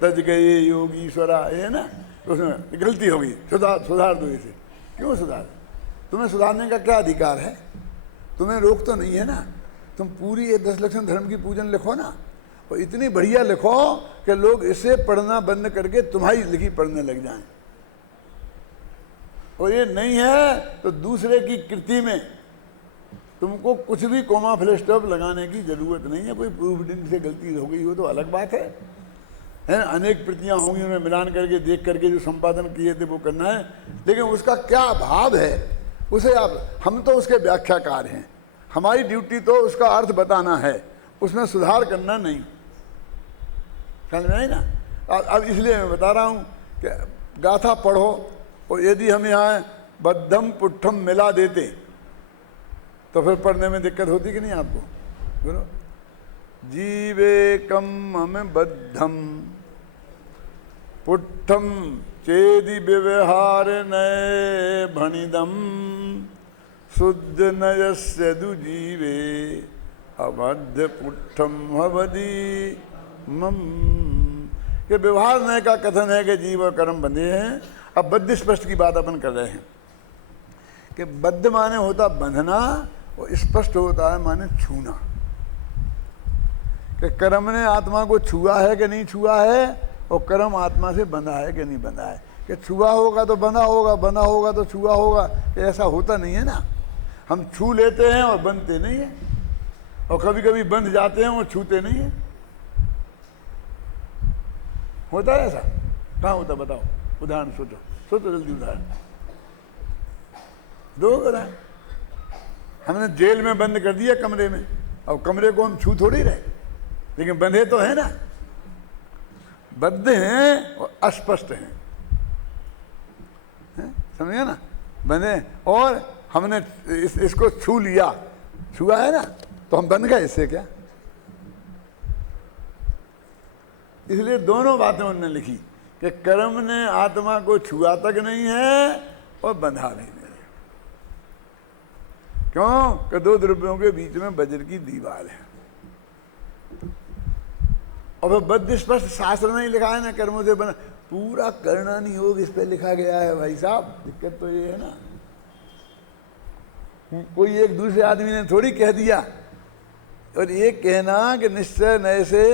तज गए योगीश्वरा, है ना। तो उसमें गलती हो गई, सुधार दो इसे। क्यों सुधार? तुम्हें सुधारने का क्या अधिकार है? तुम्हें रोक तो नहीं है ना। तुम पूरी ये 10 लक्षण धर्म की पूजन लिखो ना, और इतनी बढ़िया लिखो कि लोग इसे पढ़ना बंद करके तुम्हारी लिखी पढ़ने लग जाएं। और ये नहीं है तो दूसरे की कृति में तुमको कुछ भी कोमा फुल स्टॉप लगाने की जरूरत नहीं है। कोई प्रूफ रीडिंग से गलती हो गई हो तो अलग बात है ना। अनेक प्रतियां होंगी, उन्हें मिलान करके देख करके जो संपादन किए थे वो करना है, लेकिन उसका क्या भाव है उसे हम तो उसके व्याख्याकार हैं, हमारी ड्यूटी तो उसका अर्थ बताना है, उसमें सुधार करना नहीं। समझ में आई ना। अब इसलिए मैं बता रहा हूँ कि गाथा पढ़ो, और यदि हम यहाँ बद्धम पुट्ठम मिला देते तो फिर पढ़ने में दिक्कत होती कि नहीं आपको? बोलो, जीवेकम हमें बद्धम पुट्ठम चेदि व्यवहार नये भणिदम शुद्ध नयस्य दुजीवे अबद्ध पुट्ठम हवदी मम। के व्यवहार नय का कथन है कि जीव और कर्म बंधे हैं। अब बद्ध स्पष्ट की बात अपन कर रहे हैं कि बद्ध माने होता बंधना और स्पष्ट होता है माने छूना। कि कर्म ने आत्मा को छुआ है कि नहीं छुआ है, और कर्म आत्मा से बंधा है कि नहीं बंधा है। कि छुआ होगा तो बंधा होगा, बंधा होगा तो छुआ होगा, ऐसा होता नहीं है ना। हम छू लेते हैं और बंधते नहीं है, और कभी कभी बंध जाते हैं और छूते नहीं है। होता है ऐसा? कहाँ होता बताओ, उदाहरण सोचो, सोचो जल्दी उदाहरण दो। उदाहरण हमने जेल में बंद कर दिया कमरे में, अब कमरे को हम छू थोड़ी रहे, लेकिन बंधे तो है ना। बद्ध हैं और अस्पष्ट हैं, समझे ना। बंधे और हमने इसको छू लिया, छुआ है ना, तो हम बंध गए। इससे क्या? इसलिए दोनों बातें उन्होंने लिखी कि कर्म ने आत्मा को छुआ तक नहीं है और बंधा भी नहीं। क्यों? कि दो द्रव्यों के बीच में वज्र की दीवार है। और फिर बद्ध स्पष्ट शास्त्र में ही लिखा है ना, कर्मों से बना। पूरा कर्णानी योग इस पे लिखा गया है भाई साहब। दिक्कत तो ये है ना, कोई एक दूसरे आदमी ने थोड़ी कह दिया। और ये कहना कि निश्चय नए से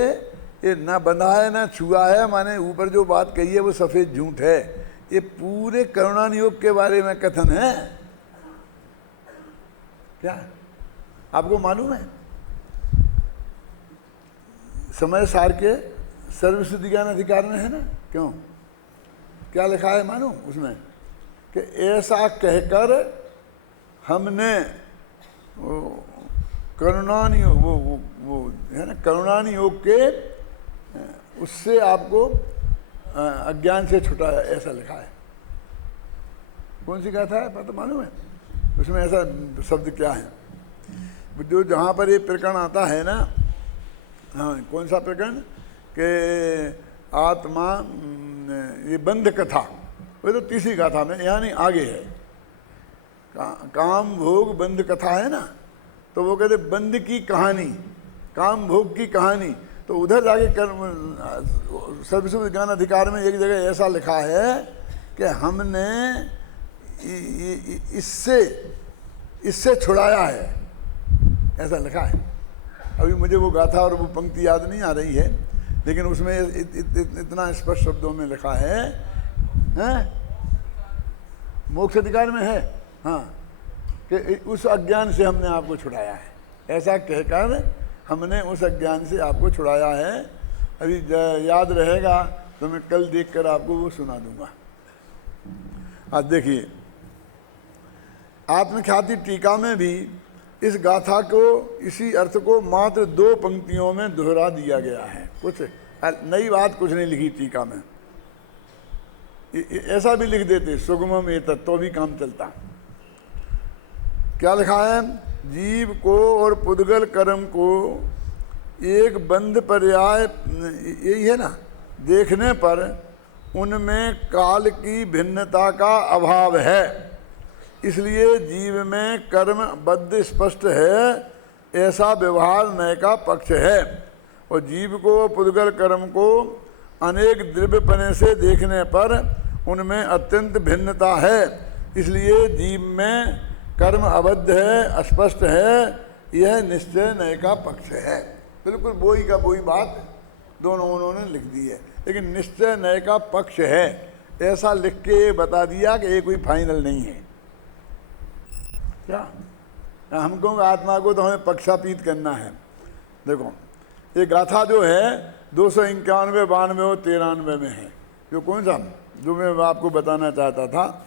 ये ना बंधा है ना छुआ है, माने ऊपर जो बात कही है वो सफेद झूठ है, ये पूरे करुणान योग के बारे में कथन है। क्या आपको मालूम है? समय सार के सर्वसिद्धि ज्ञान अधिकार में है ना। क्यों? क्या लिखा है मालूम उसमें? कि ऐसा कहकर हमने करुणान योग वो है ना, करुणान योग के उससे आपको अज्ञान से छुटाया, ऐसा लिखा है। कौन सी गाथा है पता मालूम है? उसमें ऐसा शब्द क्या है? जो जहाँ पर ये प्रकरण आता है ना, हाँ कौन सा प्रकरण? कि आत्मा ये बंध कथा, वो तो तीसरी गाथा में, यानी आगे है। काम भोग बंध कथा है ना, तो वो कहते बंध की कहानी, काम भोग की कहानी। तो उधर जाके सर्वसिद्धि ज्ञान अधिकार में एक जगह ऐसा लिखा है कि हमने इससे छुड़ाया है, ऐसा लिखा है। अभी मुझे वो गाथा और वो पंक्ति याद नहीं आ रही है, लेकिन उसमें इतना स्पष्ट शब्दों में लिखा है, मोक्ष अधिकार में है, हाँ, कि उस अज्ञान से हमने आपको छुड़ाया है। ऐसा कहकर हमने उस अज्ञान से आपको छुड़ाया है। अभी याद रहेगा तो मैं कल देखकर आपको वो सुना दूंगा। आज देखिए, आत्मख्याति टीका में भी इस गाथा को, इसी अर्थ को मात्र 2 पंक्तियों में दोहरा दिया गया है। कुछ नई बात कुछ नहीं लिखी टीका में। ऐसा भी लिख देते सुगमम एतत्, तो भी काम चलता। क्या लिखा है? जीव को और पुद्गल कर्म को एक बंध पर्याय, यही है ना, देखने पर उनमें काल की भिन्नता का अभाव है, इसलिए जीव में कर्म बद्ध स्पष्ट है, ऐसा व्यवहार नय का पक्ष है। और जीव को पुद्गल कर्म को अनेक द्रव्यपने से देखने पर उनमें अत्यंत भिन्नता है, इसलिए जीव में कर्म अबद्ध है, अस्पष्ट है, यह निश्चय नय का पक्ष है। बिल्कुल वही का वही बात दोनों उन्होंने लिख दी है, लेकिन निश्चय नय का पक्ष है ऐसा लिख के बता दिया कि ये कोई फाइनल नहीं है। क्या हमको आत्मा को तो हमें पक्षापीत करना है। देखो ये गाथा जो है 291, 92 और 93 में है, जो कौन सा जो मैं आपको बताना चाहता था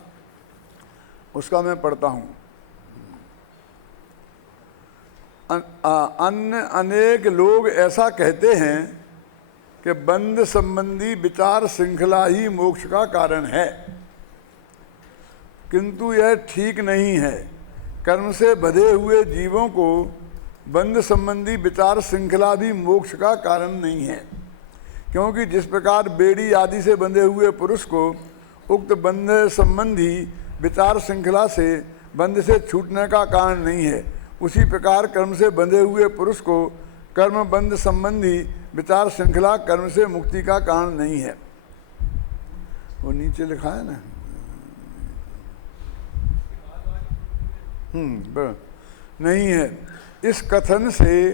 उसका मैं पढ़ता हूँ। अन्य अनेक लोग ऐसा कहते हैं कि बंध संबंधी विचार श्रृंखला ही मोक्ष का कारण है, किंतु यह ठीक नहीं है। कर्म से बंधे हुए जीवों को बंध संबंधी विचार श्रृंखला भी मोक्ष का कारण नहीं है, क्योंकि जिस प्रकार बेड़ी आदि से बंधे हुए पुरुष को उक्त बंध संबंधी विचार श्रृंखला से बंध से छूटने का कारण नहीं है, उसी प्रकार कर्म से बंधे हुए पुरुष को कर्म बंध संबंधी विचार श्रृंखला कर्म से मुक्ति का कारण नहीं है। वो नीचे लिखा है ना, नहीं है। इस कथन से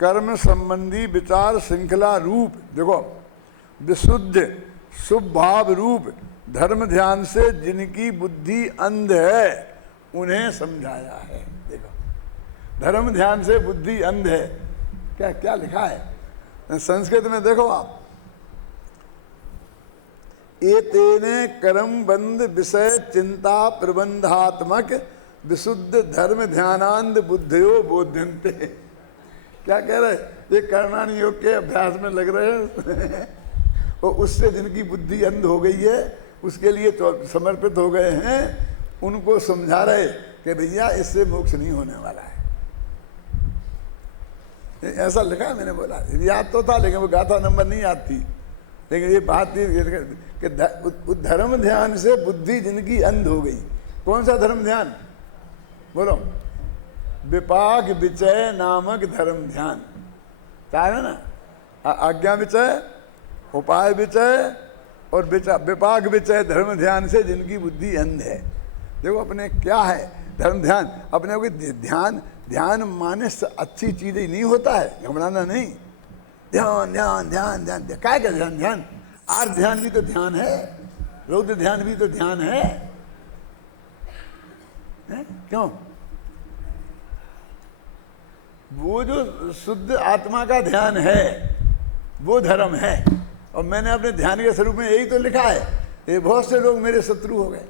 कर्म संबंधी विचार श्रृंखला रूप, देखो विशुद्ध शुभ भाव रूप धर्म ध्यान से जिनकी बुद्धि अंध है उन्हें समझाया है। देखो धर्म ध्यान से बुद्धि अंध है, क्या क्या लिखा है संस्कृत में, देखो आप, एतेने कर्म बंध विषय चिंता प्रबंधात्मक विशुद्ध धर्म ध्यानांद बुद्धयो बोध्यन्ते। क्या कह रहे, ये कर्णान योग के अभ्यास में लग रहे हैं और उससे जिनकी बुद्धि अंध हो गई है उसके लिए समर्पित हो गए हैं, उनको समझा रहे कि भैया इससे मोक्ष नहीं होने वाला है। ऐसा लिखा है, मैंने बोला याद तो था लेकिन वो गाथा नंबर नहीं याद थी, लेकिन ये बात थी कि धर्म ध्यान से बुद्धि जिनकी अंध हो गई। कौन सा धर्म ध्यान बोलो, विपाक विचय नामक धर्म ध्यान, क्या है ना, आज्ञा विचय, उपाय विचय और विपाक विचय धर्म ध्यान से जिनकी बुद्धि अंध है। देखो अपने क्या है धर्म ध्यान, अपने को ध्यान, ध्यान माने अच्छी चीज ही नहीं होता है, घबराना नहीं। ध्यान ध्यान ध्यान ध्यान क्या क्या ध्यान, ध्यान आर्थ ध्यान भी तो ध्यान है, रौद्र ध्यान भी तो ध्यान है, क्यों? वो जो शुद्ध आत्मा का ध्यान है वो धर्म है। और मैंने अपने ध्यान के स्वरूप में यही तो लिखा है। ये बहुत से लोग मेरे शत्रु हो गए,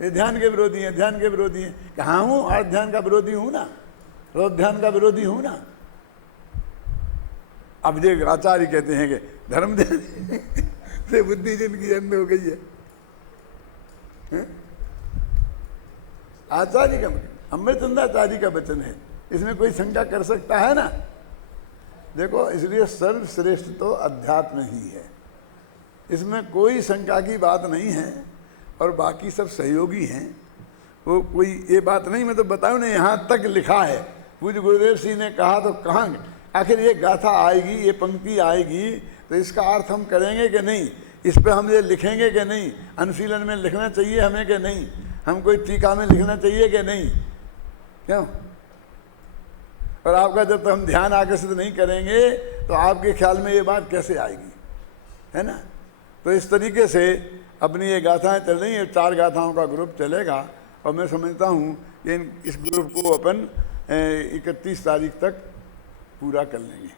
ये ध्यान के विरोधी हैं, ध्यान के विरोधी हैं। कहाँ हूँ, आर्थ ध्यान का विरोधी हूँ ना, रौद्र ध्यान का विरोधी हूँ ना। अब ये आचार्य कहते हैं कि धर्म ध्यान से बुद्धि जिनकी अंध हो गई है। आचार्य का, अमृतचंद्राचार्य का वचन है, इसमें कोई शंका कर सकता है ना। देखो इसलिए सर्वश्रेष्ठ तो अध्यात्म ही है, इसमें कोई शंका की बात नहीं है, और बाकी सब सहयोगी हैं। वो कोई ये बात नहीं, मैं तो बताऊँ ना, यहाँ तक लिखा है। पूज्य गुरुदेव सिंह ने कहा तो कहाँ, आखिर ये गाथा आएगी, ये पंक्ति आएगी तो इसका अर्थ हम करेंगे कि नहीं, इस पर हम ये लिखेंगे कि नहीं, अनुशीलन में लिखना चाहिए हमें कि नहीं, हम कोई टीका में लिखना चाहिए कि नहीं, क्यों? और आपका जब तक हम ध्यान आकर्षित नहीं करेंगे तो आपके ख्याल में ये बात कैसे आएगी, है ना। तो इस तरीके से अपनी ये गाथाएं चल रही हैं, 4 गाथाओं का ग्रुप चलेगा, और मैं समझता हूँ कि इस ग्रुप को अपन 31 तारीख तक पूरा कर लेंगे।